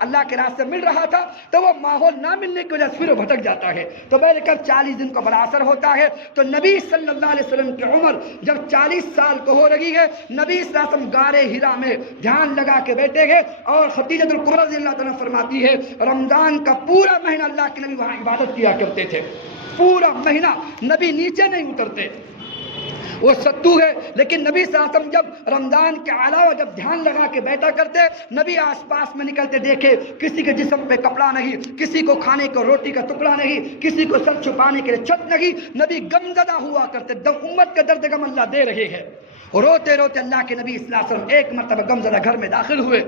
اللہ کے راستے مل رہا تھا، تو وہ ماحول نہ ملنے کی وجہ سے پھر وہ بھٹک جاتا ہے۔ تو پہلے کب 40 دن کا بڑا اثر ہوتا ہے۔ تو نبی صلی اللہ علیہ وسلم کی عمر جب 40 سال کو ہو رہی ہے، نبی صلی اللہ علیہ وسلم غار ہرا میں دھیان لگا کے بیٹھے گئے اور خدیجہ الکبریٰ رضی اللہ تعالیٰ فرماتی ہے رمضان کا پورا مہینہ اللہ کے نبی وہاں عبادت کیا کرتے تھے، پورا مہینہ نبی نیچے نہیں اترتے۔ وہ ستو ہے لیکن نبی صلی اللہ علیہ وسلم جب رمضان کے علاوہ جب دھیان لگا کے بیٹھا کرتے، نبی آس پاس میں نکلتے دیکھے کسی کے جسم پہ کپڑا نہیں، کسی کو کھانے کو روٹی کا ٹکڑا نہیں، کسی کو سر چھپانے کے لیے چھت نہیں، نبی غمزدہ ہوا کرتے، امت کے درد غم اللہ دے رہے ہیں۔ روتے روتے اللہ کے نبی صلی اللہ علیہ وسلم ایک مرتبہ غمزدہ گھر میں داخل ہوئے۔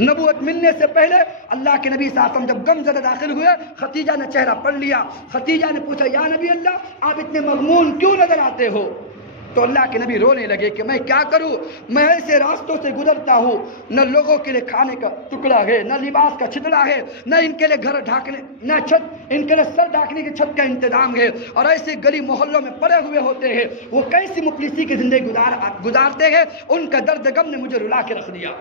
نبوت ملنے سے پہلے اللہ کے نبی صلی اللہ علیہ وسلم جب غمزدہ داخل ہوئے، خدیجہ نے چہرہ پڑھ لیا۔ خدیجہ نے پوچھا یا نبی اللہ آپ اتنے مغموم کیوں نظر آتے ہو؟ تو اللہ کے نبی رونے لگے کہ میں کیا کروں، میں ایسے راستوں سے گزرتا ہوں، نہ لوگوں کے لیے کھانے کا ٹکڑا ہے، نہ لباس کا چھتڑا ہے، نہ ان کے لیے گھر ڈھانکنے، نہ چھت، ان کے لیے سر ڈھانکنے کی چھت کا انتظام ہے، اور ایسے گلی محلوں میں پڑے ہوئے ہوتے ہیں، وہ کیسی مفلسی کی زندگی گزارتے ہیں، ان کا درد غم نے مجھے رلا کے رکھ دیا۔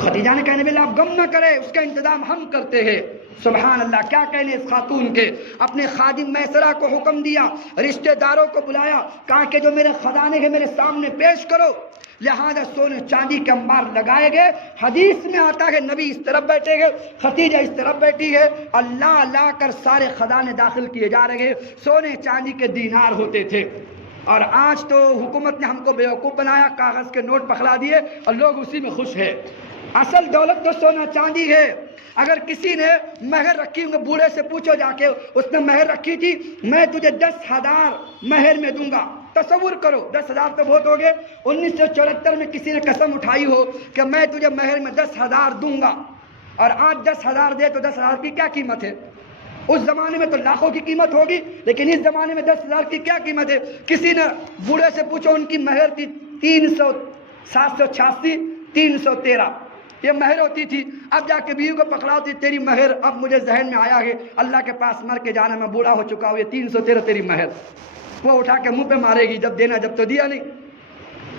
خدیجہ نے کہا نبی اللہ آپ غم نہ کرے، اس کا انتظام ہم کرتے ہیں۔ سبحان اللہ، کیا کہنے اس خاتون کے، اپنے خادم میسرہ کو حکم دیا، رشتہ داروں کو بلایا، کہا کہ جو میرے خزانے ہیں میرے سامنے پیش کرو، لہذا سونے چاندی کے انبار لگائے گئے۔ حدیث میں آتا ہے نبی اس طرف بیٹھے گئے، خدیجہ اس طرف بیٹھی ہے، اللہ لا کر سارے خزانے داخل کیے جا رہے ہیں، سونے چاندی کے دینار ہوتے تھے۔ اور آج تو حکومت نے ہم کو بیوقوف بنایا، کاغذ کے نوٹ پکڑا دیے اور لوگ اسی میں خوش ہیں۔ اصل دولت تو سونا چاندی ہے۔ اگر کسی نے مہر رکھی ہوں گے، بوڑھے سے پوچھو جا کے، اس نے مہر رکھی تھی، میں تجھے 10,000 مہر میں دوں گا، تصور کرو 10,000 تو بہت ہو گئے۔ 1974 میں کسی نے قسم اٹھائی ہو کہ میں تجھے مہر میں 10,000 دوں گا، اور آج 10,000 دے تو 10,000 کی کیا قیمت ہے؟ اس زمانے میں تو لاکھوں کی قیمت ہوگی، لیکن اس زمانے میں 10,000 کی کیا قیمت ہے؟ کسی نے بوڑھے سے پوچھو، ان کی مہر تھی 786 313 یہ مہر ہوتی تھی۔ اب جا کے بیوی کو پکڑاؤ، تیری مہر، اب مجھے ذہن میں آیا ہے اللہ کے پاس مر کے جانا، میں بوڑھا ہو چکا ہوں، یہ 313 تیری مہر، وہ اٹھا کے منہ پہ مارے گی، جب دینا جب تو دیا نہیں۔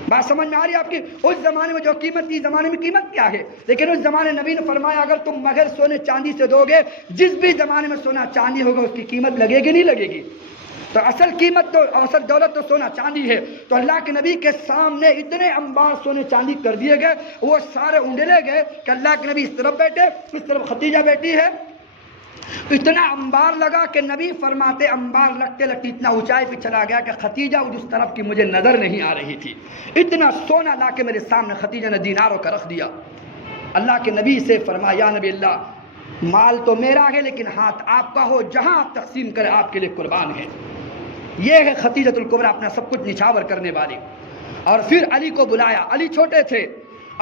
بات سمجھ میں آ رہی ہے آپ کی؟ اس زمانے میں جو قیمت تھی، اس زمانے میں قیمت کیا ہے؟ لیکن اس زمانے نبی نے فرمایا اگر تم مہر سونے چاندی سے دو گے، جس بھی زمانے میں سونا چاندی ہوگا اس کی قیمت لگے گی نہیں لگے گی؟ تو اصل قیمت تو، اصل دولت تو سونا چاندی ہے۔ تو اللہ کے نبی کے سامنے اتنے انبار سونے چاندی کر دیے گئے، وہ سارے اونڈلے گئے کہ اللہ کے نبی اس طرف بیٹھے، اس طرف خدیجہ بیٹھی ہے، اتنا انبار لگا کہ نبی فرماتے انبار لگتے لگتے اتنا اونچائی پہ چلا گیا کہ خدیجہ اس طرف کی مجھے نظر نہیں آ رہی تھی، اتنا سونا لا کے میرے سامنے خدیجہ نے دیناروں کا رکھ دیا۔ اللہ کے نبی سے فرمایا یا نبی اللہ مال تو میرا ہے لیکن ہاتھ آپ کا ہو، جہاں آپ تقسیم کریں آپ کے لیے قربان ہے۔ یہ ہے خدیجۃ الکبریٰ، اپنا سب کچھ نچھاور کرنے والی۔ اور پھر علی کو بلایا، علی چھوٹے تھے،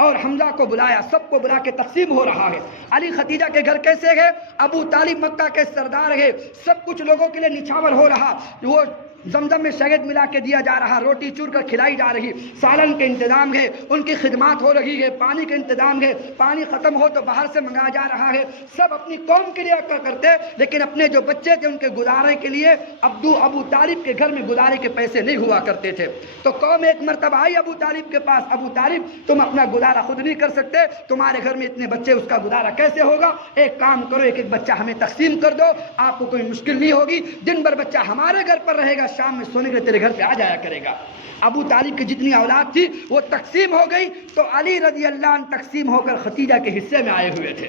اور حمزہ کو بلایا، سب کو بلا کے تقسیم ہو رہا ہے۔ علی خدیجہ کے گھر کیسے ہے؟ ابو طالب مکہ کے سردار ہے، سب کچھ لوگوں کے لیے نچھاور ہو رہا، وہ زمزم میں شہد ملا کے دیا جا رہا، روٹی چور کر کھلائی جا رہی، سالن کے انتظام ہے، ان کی خدمات ہو رہی ہے، پانی کا انتظام ہے، پانی ختم ہو تو باہر سے منگایا جا رہا ہے، سب اپنی قوم کے لیے کرتے، لیکن اپنے جو بچے تھے ان کے گزارے کے لیے ابو طالب کے گھر میں گزارے کے پیسے نہیں ہوا کرتے تھے۔ تو قوم ایک مرتبہ آئی ابو طالب کے پاس، ابو طالب تم اپنا گزارا خود نہیں کر سکتے، تمہارے گھر میں اتنے بچے، اس کا گزارا کیسے ہوگا؟ ایک کام کرو، ایک ایک بچہ ہمیں تقسیم کر دو، آپ کو کوئی مشکل نہیں ہوگی، دن بھر بچہ ہمارے گھر پر رہے گا، شام میں سونے کے لیے تیرے گھر پہ آ جایا کرے گا۔ ابو طالب کی جتنی اولاد تھی وہ تقسیم ہو گئی، تو علی رضی اللہ عنہ تقسیم ہو کر خدیجہ کے حصے میں آئے ہوئے تھے۔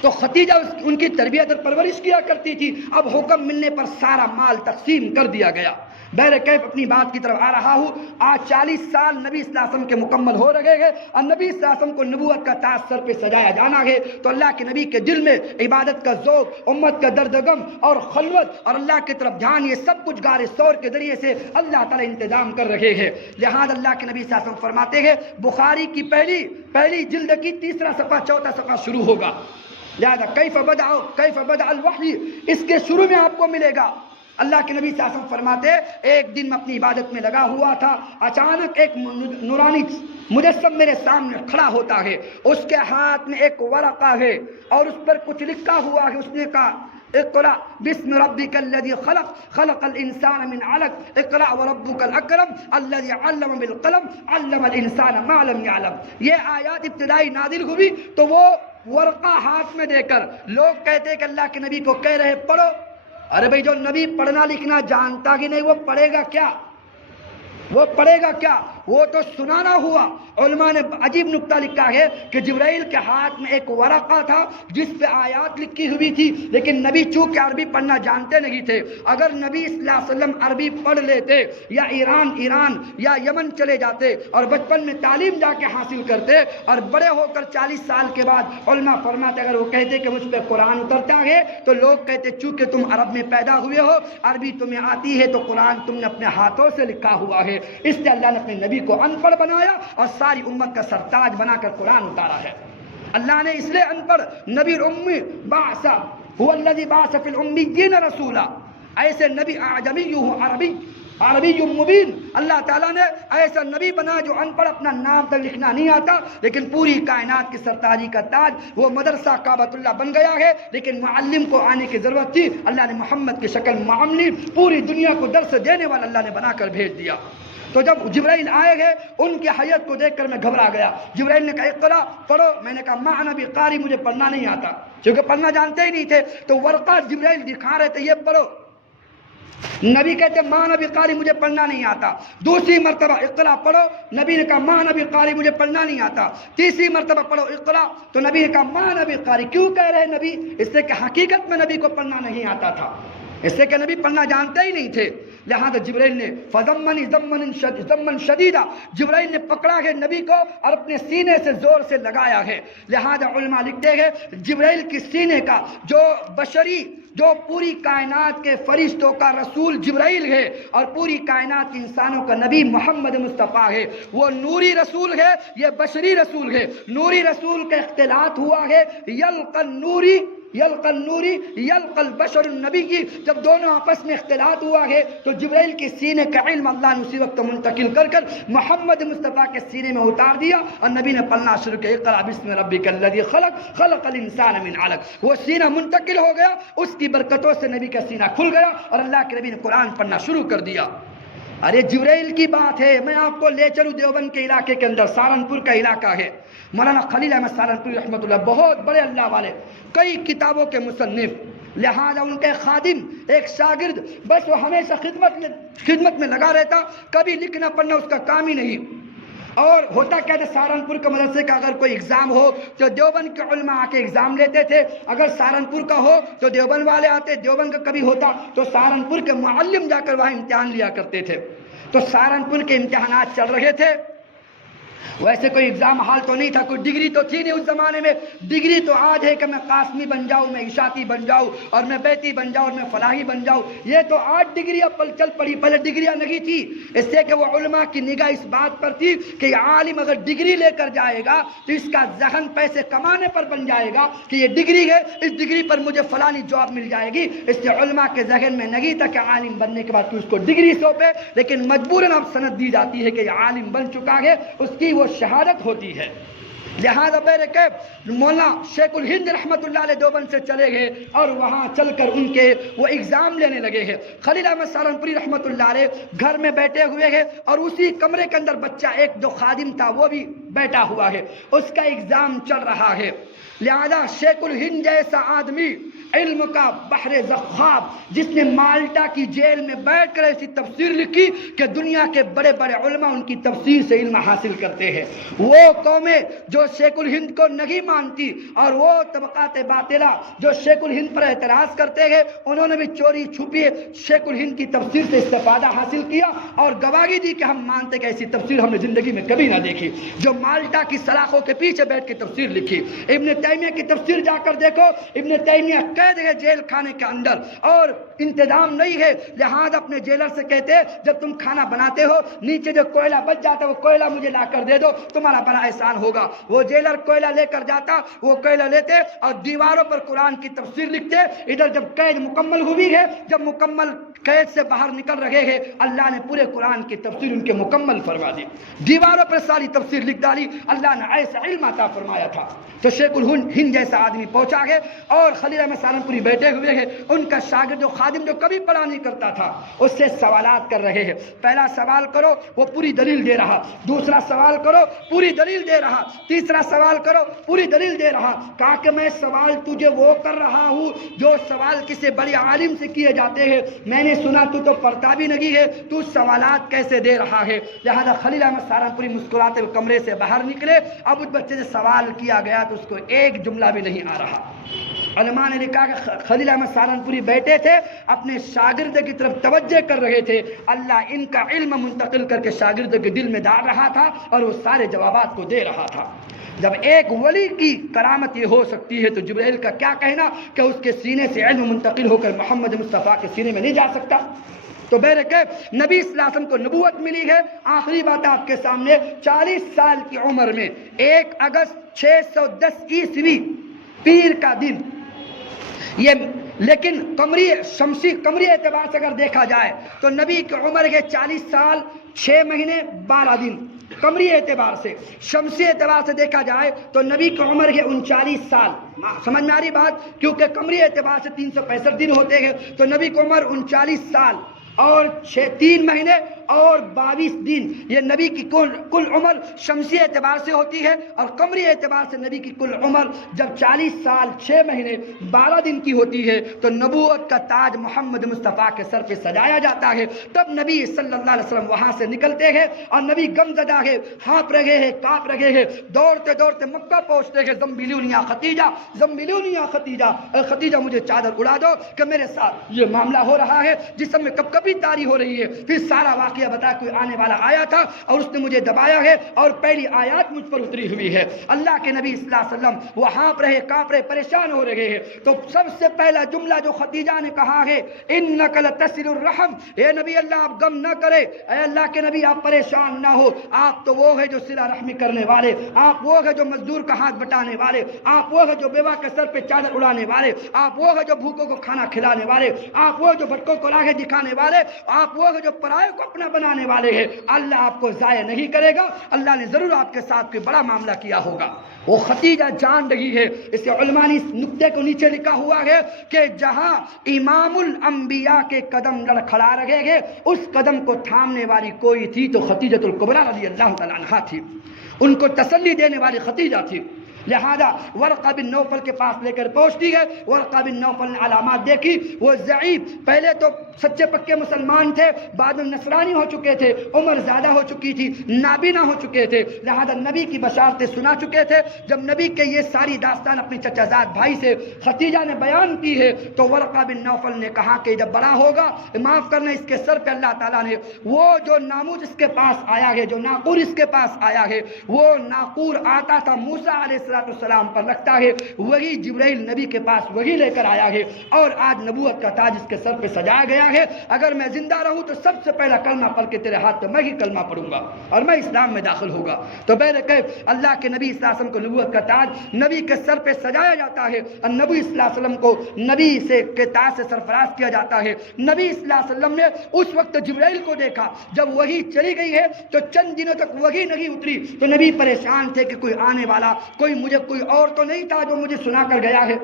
تو خدیجہ ان کی تربیت اور پرورش کیا کرتی تھی، اب حکم ملنے پر سارا مال تقسیم کر دیا گیا۔ بہر کیف اپنی بات کی طرف آ رہا ہوں، آج 40 سال نبی صلی اللہ علیہ وسلم کے مکمل ہو رہے ہیں، اور نبی صلی اللہ علیہ وسلم کو نبوت کا تاج سر پہ سجایا جانا ہے، تو اللہ کے نبی کے دل میں عبادت کا ذوق، امت کا درد غم اور خلوت اور اللہ کی طرف دھیان، یہ سب کچھ غار ثور کے ذریعے سے اللہ تعالیٰ انتظام کر رہے ہیں۔ لہذا اللہ کے نبی صلی اللہ علیہ وسلم فرماتے ہیں بخاری کی پہلی جلد کی 3 صفحہ 4 صفحہ شروع ہوگا، لہذا کیف بدأ الوحی، اس کے شروع میں آپ کو ملے گا۔ اللہ کے نبی صلی اللہ علیہ وسلم فرماتے ایک دن میں اپنی عبادت میں لگا ہوا تھا، اچانک ایک نورانی مجسم میرے سامنے کھڑا ہوتا ہے، اس کے ہاتھ میں ایک ورقہ ہے اور اس پر کچھ لکھا ہوا ہے، اس نے کہا اقرأ بسم ربک الذی خلق الانسان من علق اقرأ وربک الاکرم الذی علم بالقلم علم الانسان ما لم یعلم۔ یہ آیات ابتدائی نازل ہوئی تو وہ ورقہ ہاتھ میں دے کر لوگ کہتے کہ اللہ کے نبی کو کہہ رہے پڑھو، ارے بھائی جو نبی پڑھنا لکھنا جانتا ہی نہیں وہ پڑھے گا کیا؟ وہ پڑھے گا کیا؟ وہ تو سنانا ہوا۔ علماء نے عجیب نکتہ لکھا ہے کہ جبرائیل کے ہاتھ میں ایک ورقہ تھا جس پہ آیات لکھی ہوئی تھی، لیکن نبی چونکہ عربی پڑھنا جانتے نہیں تھے، اگر نبی صلی اللہ علیہ وسلم عربی پڑھ لیتے یا ایران یا یمن چلے جاتے اور بچپن میں تعلیم جا کے حاصل کرتے اور بڑے ہو کر 40 سال کے بعد علماء فرماتے اگر وہ کہتے کہ مجھ پہ قرآن اترتا ہے تو لوگ کہتے چونکہ تم عرب میں پیدا ہوئے ہو، عربی تمہیں آتی ہے تو قرآن تم نے اپنے ہاتھوں سے لکھا ہوا ہے، اس لیے اللہ نے اپنے نبی کو ان پڑھ بنایا اور ساری امت کا سرتاج بنا کر قرآن اتارا ہے۔ اللہ نے اس لیے ان پڑھ نبی امی بعث هو الذی بعث فی الامیین رسولا، ایسے نبی اعجمی ہو عربی عربی مبین، اللہ تعالیٰ نے ایسا نبی بنا جو ان پڑھ اپنا نام تک لکھنا نہیں آتا، لیکن پوری کائنات کی سرتاجی کا تاج، وہ مدرسہ کعبۃ اللہ بن گیا ہے، لیکن معلم کو آنے کی ضرورت تھی، اللہ نے محمد کی شکل معملی پوری دنیا کو درس دینے والا اللہ نے بنا کر بھیج دیا۔ تو جب جبرائیل آئے گئے ان کی حیت کو دیکھ کر میں گھبرا گیا۔ جبرائیل نے کہا اقرا پڑھو، میں نے کہا ما انا بقاری، مجھے پڑھنا نہیں آتا، کیونکہ پڑھنا جانتے ہی نہیں تھے۔ تو ورقہ جبرائیل دکھا رہے تھے یہ پڑھو، نبی کہتے ما انا بقاری، مجھے پڑھنا نہیں آتا۔ دوسری مرتبہ اقرا پڑھو، نبی نے کہا ما انا بقاری، مجھے پڑھنا نہیں آتا۔ تیسری مرتبہ پڑھو اقرا، تو نبی نے کہا ما انا بقاری۔ کیوں کہہ رہے نبی؟ اس سے کہ حقیقت میں نبی کو پڑھنا نہیں آتا تھا، اس سے کہ نبی پڑھنا جانتے ہی نہیں تھے۔ لہذا جبرائیل نے فضمنی ضمن شدیدہ، جبرائیل نے پکڑا ہے نبی کو اور اپنے سینے سے زور سے لگایا ہے۔ لہذا علماء لکھتے ہیں جبرائیل کی سینے کا جو بشری، جو پوری کائنات کے فرشتوں کا رسول جبرائیل ہے اور پوری کائنات انسانوں کا نبی محمد مصطفیٰ ہے، وہ نوری رسول ہے، یہ بشری رسول ہے۔ نوری رسول کا اختلاط ہوا ہے، یلقى النوری یلقى البشر النبی، جب دونوں آپس میں اختلاط ہوا ہے تو جبرائیل کے سینے کا علم اللہ نے اسی وقت منتقل کر کر محمد مصطفیٰ کے سینے میں اتار دیا، اور نبی نے پڑھنا شروع کیا اقرأ بسم ربک الذی خلق الانسان من علق۔ وہ سینہ منتقل ہو گیا، اس کی برکتوں سے نبی کا سینہ کھل گیا اور اللہ کے نبی نے قرآن پڑھنا شروع کر دیا۔ ارے جبرائیل کی بات ہے، میں آپ کو لے چلوں دیوبند کے علاقے کے اندر، سہارنپور کا علاقہ ہے، مولانا خلیل احمد سہارنپوری رحمۃ اللہ، بہت بڑے اللہ والے، کئی کتابوں کے مصنف، لہذا ان کے خادم ایک شاگرد، بس وہ ہمیشہ خدمت میں لگا رہتا، کبھی لکھنا پڑھنا اس کا کام ہی نہیں۔ اور ہوتا کیا تھا، سہارنپور کے مدرسے کا اگر کوئی اگزام ہو تو دیوبند کے علماء آ کے اگزام لیتے تھے، اگر سہارنپور کا ہو تو دیوبند والے آتے، دیوبند کا کبھی ہوتا تو سہارنپور کے معلم جا کر وہاں امتحان لیا کرتے تھے۔ تو سہارنپور کے امتحانات چل رہے تھے، ویسے کوئی اگزام حال تو نہیں تھا، کوئی ڈگری تو تھی نہیں اس زمانے میں۔ ڈگری تو آج ہے کہ میں قاسمی بن جاؤں، میں اشاعتی بن جاؤں، اور میں بیتی بن جاؤں، اور میں فلاحی بن جاؤں، یہ تو آج ڈگری اب چل پڑی، پہلے ڈگریاں نہیں تھی۔ اس سے کہ وہ علماء کی نگاہ اس بات پر تھی کہ عالم اگر ڈگری لے کر جائے گا تو اس کا ذہن پیسے کمانے پر بن جائے گا کہ یہ ڈگری ہے، اس ڈگری پر مجھے فلانی جاب مل جائے گی۔ اس سے علماء کے ذہن میں نہیں تھا کہ عالم بننے کے بعد تو اس کو ڈگری سونپے، لیکن مجبوراً اب سند دی جاتی ہے کہ یہ عالم بن چکا ہے، اس کی وہ شہادت ہوتی ہے۔ لہذا میرے کہ مولانا شیخ الہند رحمۃ اللہ علیہ دیوبند سے چلے گئے اور وہاں چل کر ان کے وہ ایگزام لینے لگے ہیں۔ خلیل احمد سہارنپوری رحمۃ اللہ علیہ گھر میں بیٹھے ہوئے ہیں اور اسی کمرے کے اندر بچہ ایک جو خادم تھا وہ بھی بیٹھا ہوا ہے، اس کا ایگزام چل رہا ہے۔ لہذا شیخ الہند جیسا آدمی، علم کا بحر زخاب، جس نے مالٹا کی جیل میں بیٹھ کر ایسی تفسیر لکھی کہ دنیا کے بڑے بڑے علماء ان کی تفسیر سے علم حاصل کرتے ہیں، وہ قومیں جو شیخ الہند کو نہیں مانتی اور وہ طبقات باطلہ جو شیخ الہند پر اعتراض کرتے ہیں، انہوں نے بھی چوری چھپی شیخ الہند کی تفسیر سے استفادہ حاصل کیا اور گواہی دی کہ ہم مانتے کہ ایسی تفسیر ہم نے زندگی میں کبھی نہ دیکھی، جو مالٹا کی سلاخوں کے پیچھے بیٹھ کے تفسیر لکھی۔ ابن تیمیہ کی تفسیر جا کر دیکھو، ابن تیمیہ قید ہے جیل خانے کے اندر اور انتظام نہیں ہے، لہذا اپنے جیلر سے کہتے جب تم کھانا بناتے ہو نیچے جو کوئلہ بچ جاتا ہے وہ کوئلہ مجھے لا کر دے دو، تمہارا بڑا احسان ہوگا۔ وہ جیلر کوئلہ لے کر جاتا، وہ کوئلہ لیتے اور دیواروں پر قرآن کی تفسیر لکھتے۔ ادھر جب قید مکمل ہوئی ہے، جب مکمل قید سے باہر نکل رہے ہیں، اللہ نے پورے قرآن کی تفسیر ان کے مکمل فرما دی، دیواروں پر ساری تفسیر لکھ ڈالی، اللہ نے ایسا علم عطا فرمایا تھا۔ تو شیخ الہند جیسا آدمی پہنچا ہے اور خلیل احمد سہارنپوری بیٹھے ہوئے ہیں، ان کا شاگرد جو خادم جو کبھی پڑھا نہیں کرتا تھا اس سے سوالات کر رہے ہیں۔ پہلا سوال کرو وہ پوری دلیل دے رہا، دوسرا سوال کرو پوری دلیل دے رہا، تیسرا سوال کرو پوری دلیل دے رہا۔ کہا کہ میں سوال تجھے وہ کر رہا ہوں جو سوال کسی بڑے عالم سے کیے جاتے ہیں، میں نے سنا تو پڑھتا بھی نہیں ہے، تو سوالات کیسے دے رہا ہے؟ لہذا خلیل احمد سہارنپوری مسکراتے ہوئے کمرے سے باہر نکلے۔ اب اس بچے سے سوال کیا گیا تو اس کو ایک جملہ بھی نہیں آ رہا۔ علماء نے لکھا کہ خلیل احمد سہارنپوری بیٹھے تھے، اپنے شاگرد کی طرف توجہ کر رہے تھے، اللہ ان کا علم منتقل کر کے شاگرد کے دل میں ڈال رہا تھا اور وہ سارے جوابات کو دے رہا تھا۔ جب ایک ولی کی کرامت یہ ہو سکتی ہے تو جبرائیل کا کیا کہنا کہ اس کے سینے سے علم منتقل ہو کر محمد مصطفیٰ کے سینے میں نہیں جا سکتا؟ تو بہرکیف نبی صلی اللہ علیہ وسلم کو نبوت ملی ہے۔ آخری بات آپ کے سامنے، 40 سال کی عمر میں 1 اگست 610 عیسوی پیر کا دن، لیکن قمری اعتبار سے اگر دیکھا جائے تو نبی کی عمر کے 40 سال 6 مہینے 12 دن قمری اعتبار سے. شمسی اعتبار سے دیکھا جائے تو نبی کی عمر کے 39 سال. سمجھ میں آ رہی بات؟ کیونکہ قمری اعتبار سے 365 دن ہوتے ہیں تو نبی کی عمر 39 سال اور 3 مہینے اور 22 دن. یہ نبی کی کل عمر شمسی اعتبار سے ہوتی ہے. اور قمری اعتبار سے نبی کی کل عمر جب 40 سال 6 مہینے 12 دن کی ہوتی ہے تو نبوت کا تاج محمد مصطفیٰ کے سر پہ سجایا جاتا ہے. تب نبی صلی اللہ علیہ وسلم وہاں سے نکلتے ہیں اور نبی غم زدہ ہے، ہانپ رہے ہیں، کانپ رہے ہیں، دوڑتے دوڑتے مکہ پہنچتے ہیں. زمبیلونی یا ختیجہ، زمبیلونی یا ختیجہ، اے ختیجہ مجھے چادر اڑا دو کہ میرے ساتھ یہ معاملہ ہو رہا ہے جسم میں کبھی تاری ہو رہی ہے. پھر سارا واقعہ بتا. کوئی آنے والا آیا تھا اور اس نے مجھے دبایا ہے اور پہلی آیات مجھ پر اتری ہوئی ہے. اللہ کے نبی صلی اللہ علیہ وسلم وہ ہانپ رہے، کانپ رہے، پریشان ہو رہے ہیں. تو سب سے پہلا جملہ جو ختیجہ نے کہا ہے انک لتصل الرحم، اے نبی اللہ آپ غم نہ کرے، اے اللہ کے نبی آپ پریشان نہ ہو، آپ تو وہ ہے جو صلہ رحمی کرنے والے، آپ وہ ہے جو مزدور کا ہاتھ بٹانے والے، آپ وہ ہے جو بیوہ کے سر پہ چادر اڑانے والے، آپ وہ ہے جو بھوکوں کو کھانا کھلانے والے، آپ وہ جو بھٹکوں کو راہیں دکھانے والے، آپ وہ ہے جو پرائے کو اپنا بنانے والے ہیں. اللہ آپ کو ضائع نہیں کرے گا، اللہ نے ضرور آپ کے ساتھ کوئی بڑا معاملہ کیا ہوگا. وہ ختیجہ جان رہی ہے. اس کے علماء نے اس نقطے کو نیچے لکھا ہوا ہے کہ جہاں امام الانبیاء کے قدم لڑکھڑا رہے گے اس قدم کو تھامنے والی کوئی تھی تو ختیجۃ الکبریٰ رضی اللہ تعالیٰ عنہا تھی. ان کو تسلی دینے والی ختیجہ تھی. لہذا ورقہ بن نوفل کے پاس لے کر پہنچتی ہے. ورقہ بن نوفل نے علامات دیکھی. وہ ضعیف، پہلے تو سچے پکے مسلمان تھے، بعد میں نصرانی ہو چکے تھے، عمر زیادہ ہو چکی تھی، نابینا ہو چکے تھے، لہذا نبی کی بشارتیں سنا چکے تھے. جب نبی کے یہ ساری داستان اپنے چچا زاد بھائی سے ختیجہ نے بیان کی ہے تو ورقہ بن نوفل نے کہا کہ جب بڑا ہوگا معاف کرنا اس کے سر پہ اللہ تعالیٰ نے وہ جو ناموس اس کے پاس آیا ہے، جو ناقور اس کے پاس آیا ہے، وہ ناقور آتا تھا موسیٰ علیہ السلام پر رکھتا ہے، وہی جبرائیل نبی کے پاس وہی لے کر آیا ہے اور آج نبوت کا تاج اس کے سر پہ سجایا گیا ہے. اگر میں زندہ رہوں تو سب سے پہلا کلمہ پڑھ کے تیرے ہاتھ پہ میں ہی کلمہ پڑھوں گا اور میں اسلام میں داخل ہوگا. تو بہرکیف اللہ کے نبی صلی اللہ علیہ وسلم کو نبوت کا تاج نبی کے سر پہ سجایا جاتا ہے اور نبی صلی اللہ علیہ وسلم کو نبی کے تاج سے سرفراز کیا جاتا ہے. نبی صلی اللہ علیہ وسلم نے اس وقت جبرائیل کو دیکھا جب وہی چلی گئی ہے تو چند دنوں تک وہی نہیں اتری تو نبی پریشان تھے کہ کوئی آنے والا، کوئی اور تو نہیں تھا جو مجھے سنا کر گیا ہے.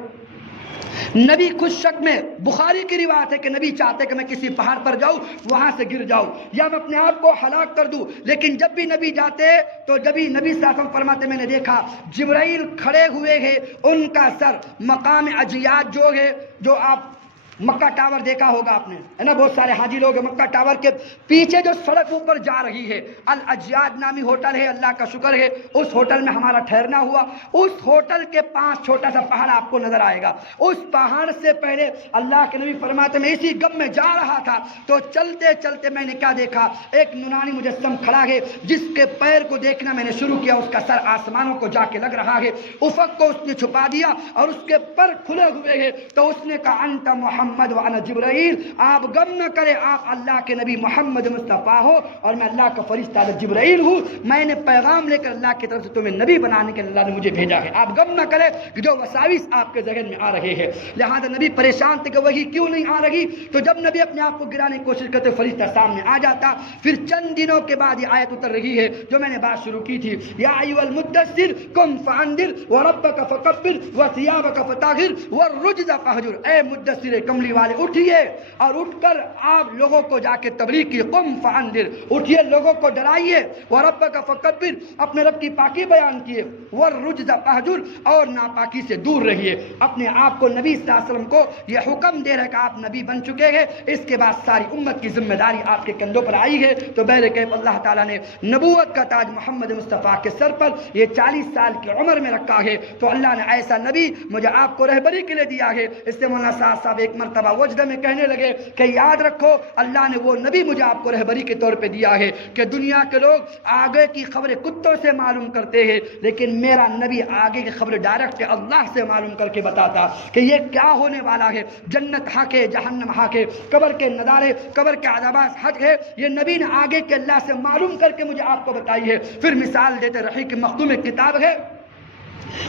نبی خود شک میں، بخاری کی روایت ہے کہ نبی چاہتے کہ میں کسی پہاڑ پر جاؤں، وہاں سے گر جاؤں یا میں اپنے آپ کو ہلاک کر دوں. لیکن جب بھی نبی جاتے تو جب بھی نبی صلی اللہ علیہ وسلم فرماتے میں نے دیکھا جبرائیل کھڑے ہوئے ہیں، ان کا سر مقام اجیاد جو ہے، جو آپ مکہ ٹاور دیکھا ہوگا آپ نے، ہے نا، بہت سارے حاجی لوگ ہیں، مکہ ٹاور کے پیچھے جو سڑک اوپر جا رہی ہے الاجیاد نامی ہوٹل ہے، اللہ کا شکر ہے اس ہوٹل میں ہمارا ٹھہرنا ہوا. اس ہوٹل کے پاس چھوٹا سا پہاڑ آپ کو نظر آئے گا. اس پہاڑ سے پہلے اللہ کے نبی فرماتے میں اسی غم میں جا رہا تھا تو چلتے چلتے میں نے کیا دیکھا، ایک نورانی مجسم کھڑا ہے جس کے پیر کو دیکھنا میں نے شروع کیا، اس کا سر آسمانوں کو جا کے لگ رہا ہے، افق کو اس نے چھپا دیا اور اس کے پر کھلے ہوئے ہیں. تو اس نے کہا انت محمد وانا جبرائیل، آپ غم نہ کرے، آپ اللہ کے نبی محمد مصطفیٰ ہو اور میں اللہ کا فرشتہ جبرائیل ہوں. میں نے پیغام لے کر اللہ کی طرف سے تمہیں نبی بنانے کے اللہ نے مجھے بھیجا ہے. آپ غم نہ کرے کہ جو وساوس آپ کے ذہن میں آ رہے ہیں. لہذا نبی پریشان تھے کہ وہی کیوں نہیں آ رہی. تو جب نبی اپنے آپ کو گرانے کی کوشش کرتے فرشتہ سامنے آ جاتا. پھر چند دنوں کے بعد یہ آیت اتر رہی ہے جو میں نے بات شروع کی تھی، یا ایھا المدثر قم فانذر وربک فکبر وثیابک فطہر والرجز فہجر. اے مدثر کملی والے اٹھیے اور اٹھ کر آپ لوگوں کو جا کے تبلیغ کی. قم فانذر، اٹھیے لوگوں کو ڈرائیے. وربک فکبر، اپنے رب کی پاکی بیان کیے. والرجز فہجر، اور ناپاکی سے دور رہیے. اپنے آپ کو نبی صلی اللہ علیہ وسلم کو یہ حکم دے رہے کہ آپ نبی بن چکے ہیں، اس کے بعد ساری امت کی ذمہ داری آپ کے کندھوں پر آئی ہے. تو بہرکیف اللہ تعالیٰ نے نبوت کا تاج محمد مصطفیٰ کے سر پر یہ 40 سال کی عمر میں رکھا ہے. تو اللہ نے ایسا نبی مجھے آپ کو رہبری کے لیے دیا ہے. اس سے مولانا صاحب ایک مرتبہ وجدہ میں کہنے لگے کہ یاد رکھو اللہ نے وہ نبی مجھے آپ کو رہبری کے طور پہ دیا ہے کہ دنیا کے لوگ آگے کی خبریں کتوں سے معلوم کرتے ہیں، لیکن میرا نبی آگے کی خبر ڈائریکٹ اللہ سے معلوم کر کے بتاتا کہ یہ کیا ہونے والا ہے، جنت حق ہے، جہنم حق ہے، قبر کے نظارے، قبر کے عذابات حق ہے. یہ نبی نے آگے کے اللہ سے معلوم کر کے مجھے آپ کو بتائی ہے. پھر مثال دیتے رہی کہ مخدوم ایک کتاب ہے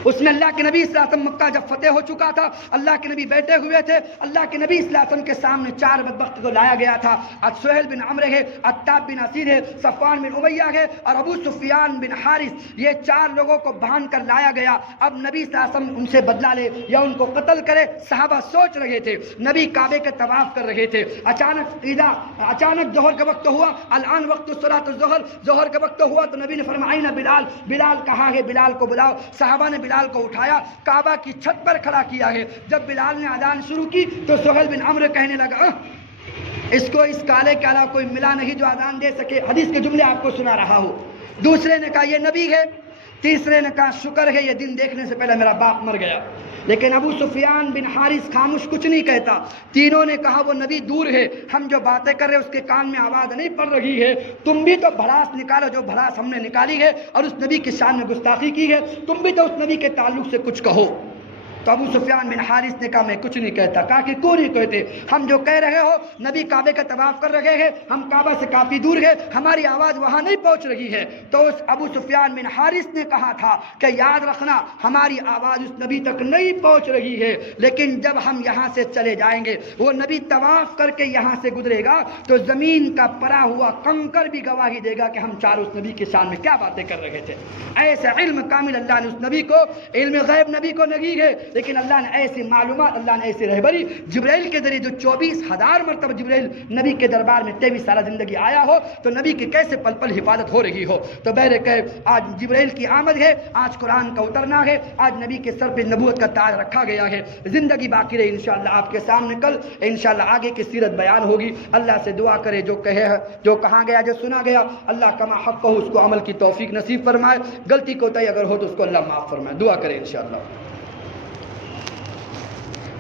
اس میں اللہ کے نبی صلی اللہ علیہ وسلم مکہ جب فتح ہو چکا تھا، اللہ کے نبی بیٹھے ہوئے تھے، اللہ کے نبی صلی اللہ علیہ وسلم کے سامنے 4 بدبخت کو لایا گیا تھا۔ سہیل بن عمرو ہے، عتاب بن اسیر ہے، صفوان بن امیہ ہے اور ابو سفیان بن حارث، یہ 4 لوگوں کو باندھ کر لایا گیا۔ اب نبی صلی اللہ علیہ وسلم ان سے بدلہ لے یا ان کو قتل کرے، صحابہ سوچ رہے تھے۔ نبی کعبے کے طواف کر رہے تھے، اچانک ظہر کا وقت ہوا، الان وقت الصلاۃ الظہر، ظہر کا وقت ہوا تو نبی نے فرمایا اینا بلال، بلال کہاں ہے، بلال کو بلاؤ۔ صحابہ نے بلال کو اٹھایا، کعبہ کی چھت پر کھڑا کیا ہے۔ جب بلال نے اذان شروع کی تو سہیل بن عمرو کہنے لگا اس کو اس کالے کے علاوہ کوئی ملا نہیں جو اذان دے سکے، حدیث کے جملے آپ کو سنا رہا ہوں۔ دوسرے نے کہا یہ نبی ہے، تیسرے نے کہا شکر ہے یہ دن دیکھنے سے پہلے میرا باپ مر گیا۔ لیکن ابو سفیان بن حارث خاموش، کچھ نہیں کہتا۔ تینوں نے کہا وہ نبی دور ہے، ہم جو باتیں کر رہے ہیں اس کے کان میں آواز نہیں پڑ رہی ہے، تم بھی تو بھڑاس نکالو جو بھڑاس ہم نے نکالی ہے اور اس نبی کی شان میں گستاخی کی ہے، تم بھی تو اس نبی کے تعلق سے کچھ کہو۔ تو ابو سفیان بن حارث نے کہا میں کچھ نہیں کہتا۔ کہا کہ کیوں نہیں کہتے؟ ہم جو کہہ رہے ہو نبی کعبے کا طواف کر رہے ہیں، ہم کعبہ سے کافی دور ہے، ہماری آواز وہاں نہیں پہنچ رہی ہے۔ تو اس ابو سفیان بن حارث نے کہا تھا کہ یاد رکھنا ہماری آواز اس نبی تک نہیں پہنچ رہی ہے، لیکن جب ہم یہاں سے چلے جائیں گے، وہ نبی طواف کر کے یہاں سے گزرے گا تو زمین کا پڑا ہوا کنکر بھی گواہی دے گا کہ ہم چار اس نبی کی شان میں کیا باتیں کر رہے تھے۔ ایسا علم کامل اللہ نے اس نبی کو، علم غیب نبی کو نہیں ہے، لیکن اللہ نے ایسی معلومات، اللہ نے ایسی رہبری جبرائیل کے ذریعے، جو 24,000 مرتبہ جبرائیل نبی کے دربار میں 23 سالہ زندگی آیا ہو تو نبی کی کیسے پل پل حفاظت ہو رہی ہو۔ تو بہر کہ آج جبرائیل کی آمد ہے، آج قرآن کا اترنا ہے، آج نبی کے سر پہ نبوت کا تاج رکھا گیا ہے۔ زندگی باقی رہی انشاءاللہ آپ کے سامنے کل انشاءاللہ آگے کی سیرت بیان ہوگی۔ اللہ سے دعا کرے جو کہا گیا، جو سنا گیا، اللہ کما حق ہو اس کو عمل کی توفیق نصیب فرمائے، غلطی کوتاہی اگر ہو تو اس کو اللہ معاف فرمائے۔ دعا کرے انشاءاللہ۔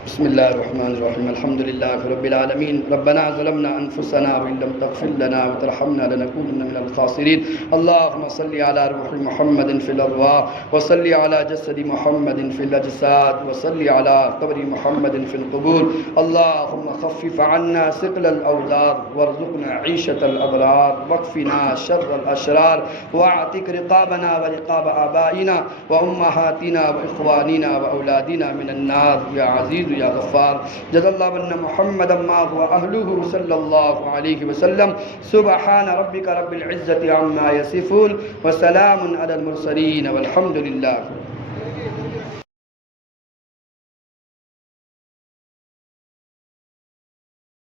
بسم اللہ الرحمن الرحیم، الحمد للہ رب العالمین، ربنا ظلمنا انفسنا وان لم تغفر لنا وترحمنا لنكونن من الخاسرین، اللهم صل على روح محمد في الارواح وصل على جسد محمد في الاجساد وصل على قبر محمد في القبور، اللهم خفف عنا ثقل الاوزار وارزقنا عيشة الابرار واكفنا شر الاشرار واعتق رقابنا ورقاب آبائنا وامهاتنا واخواننا واولادنا من النار یا عزیز یا غفار۔ جزا اللہ عنا محمد ما هو اہلہ صلی اللہ علیہ وسلم۔ سبحان ربک رب العزة عما یصفون وسلام علی المرسلین والحمد للہ۔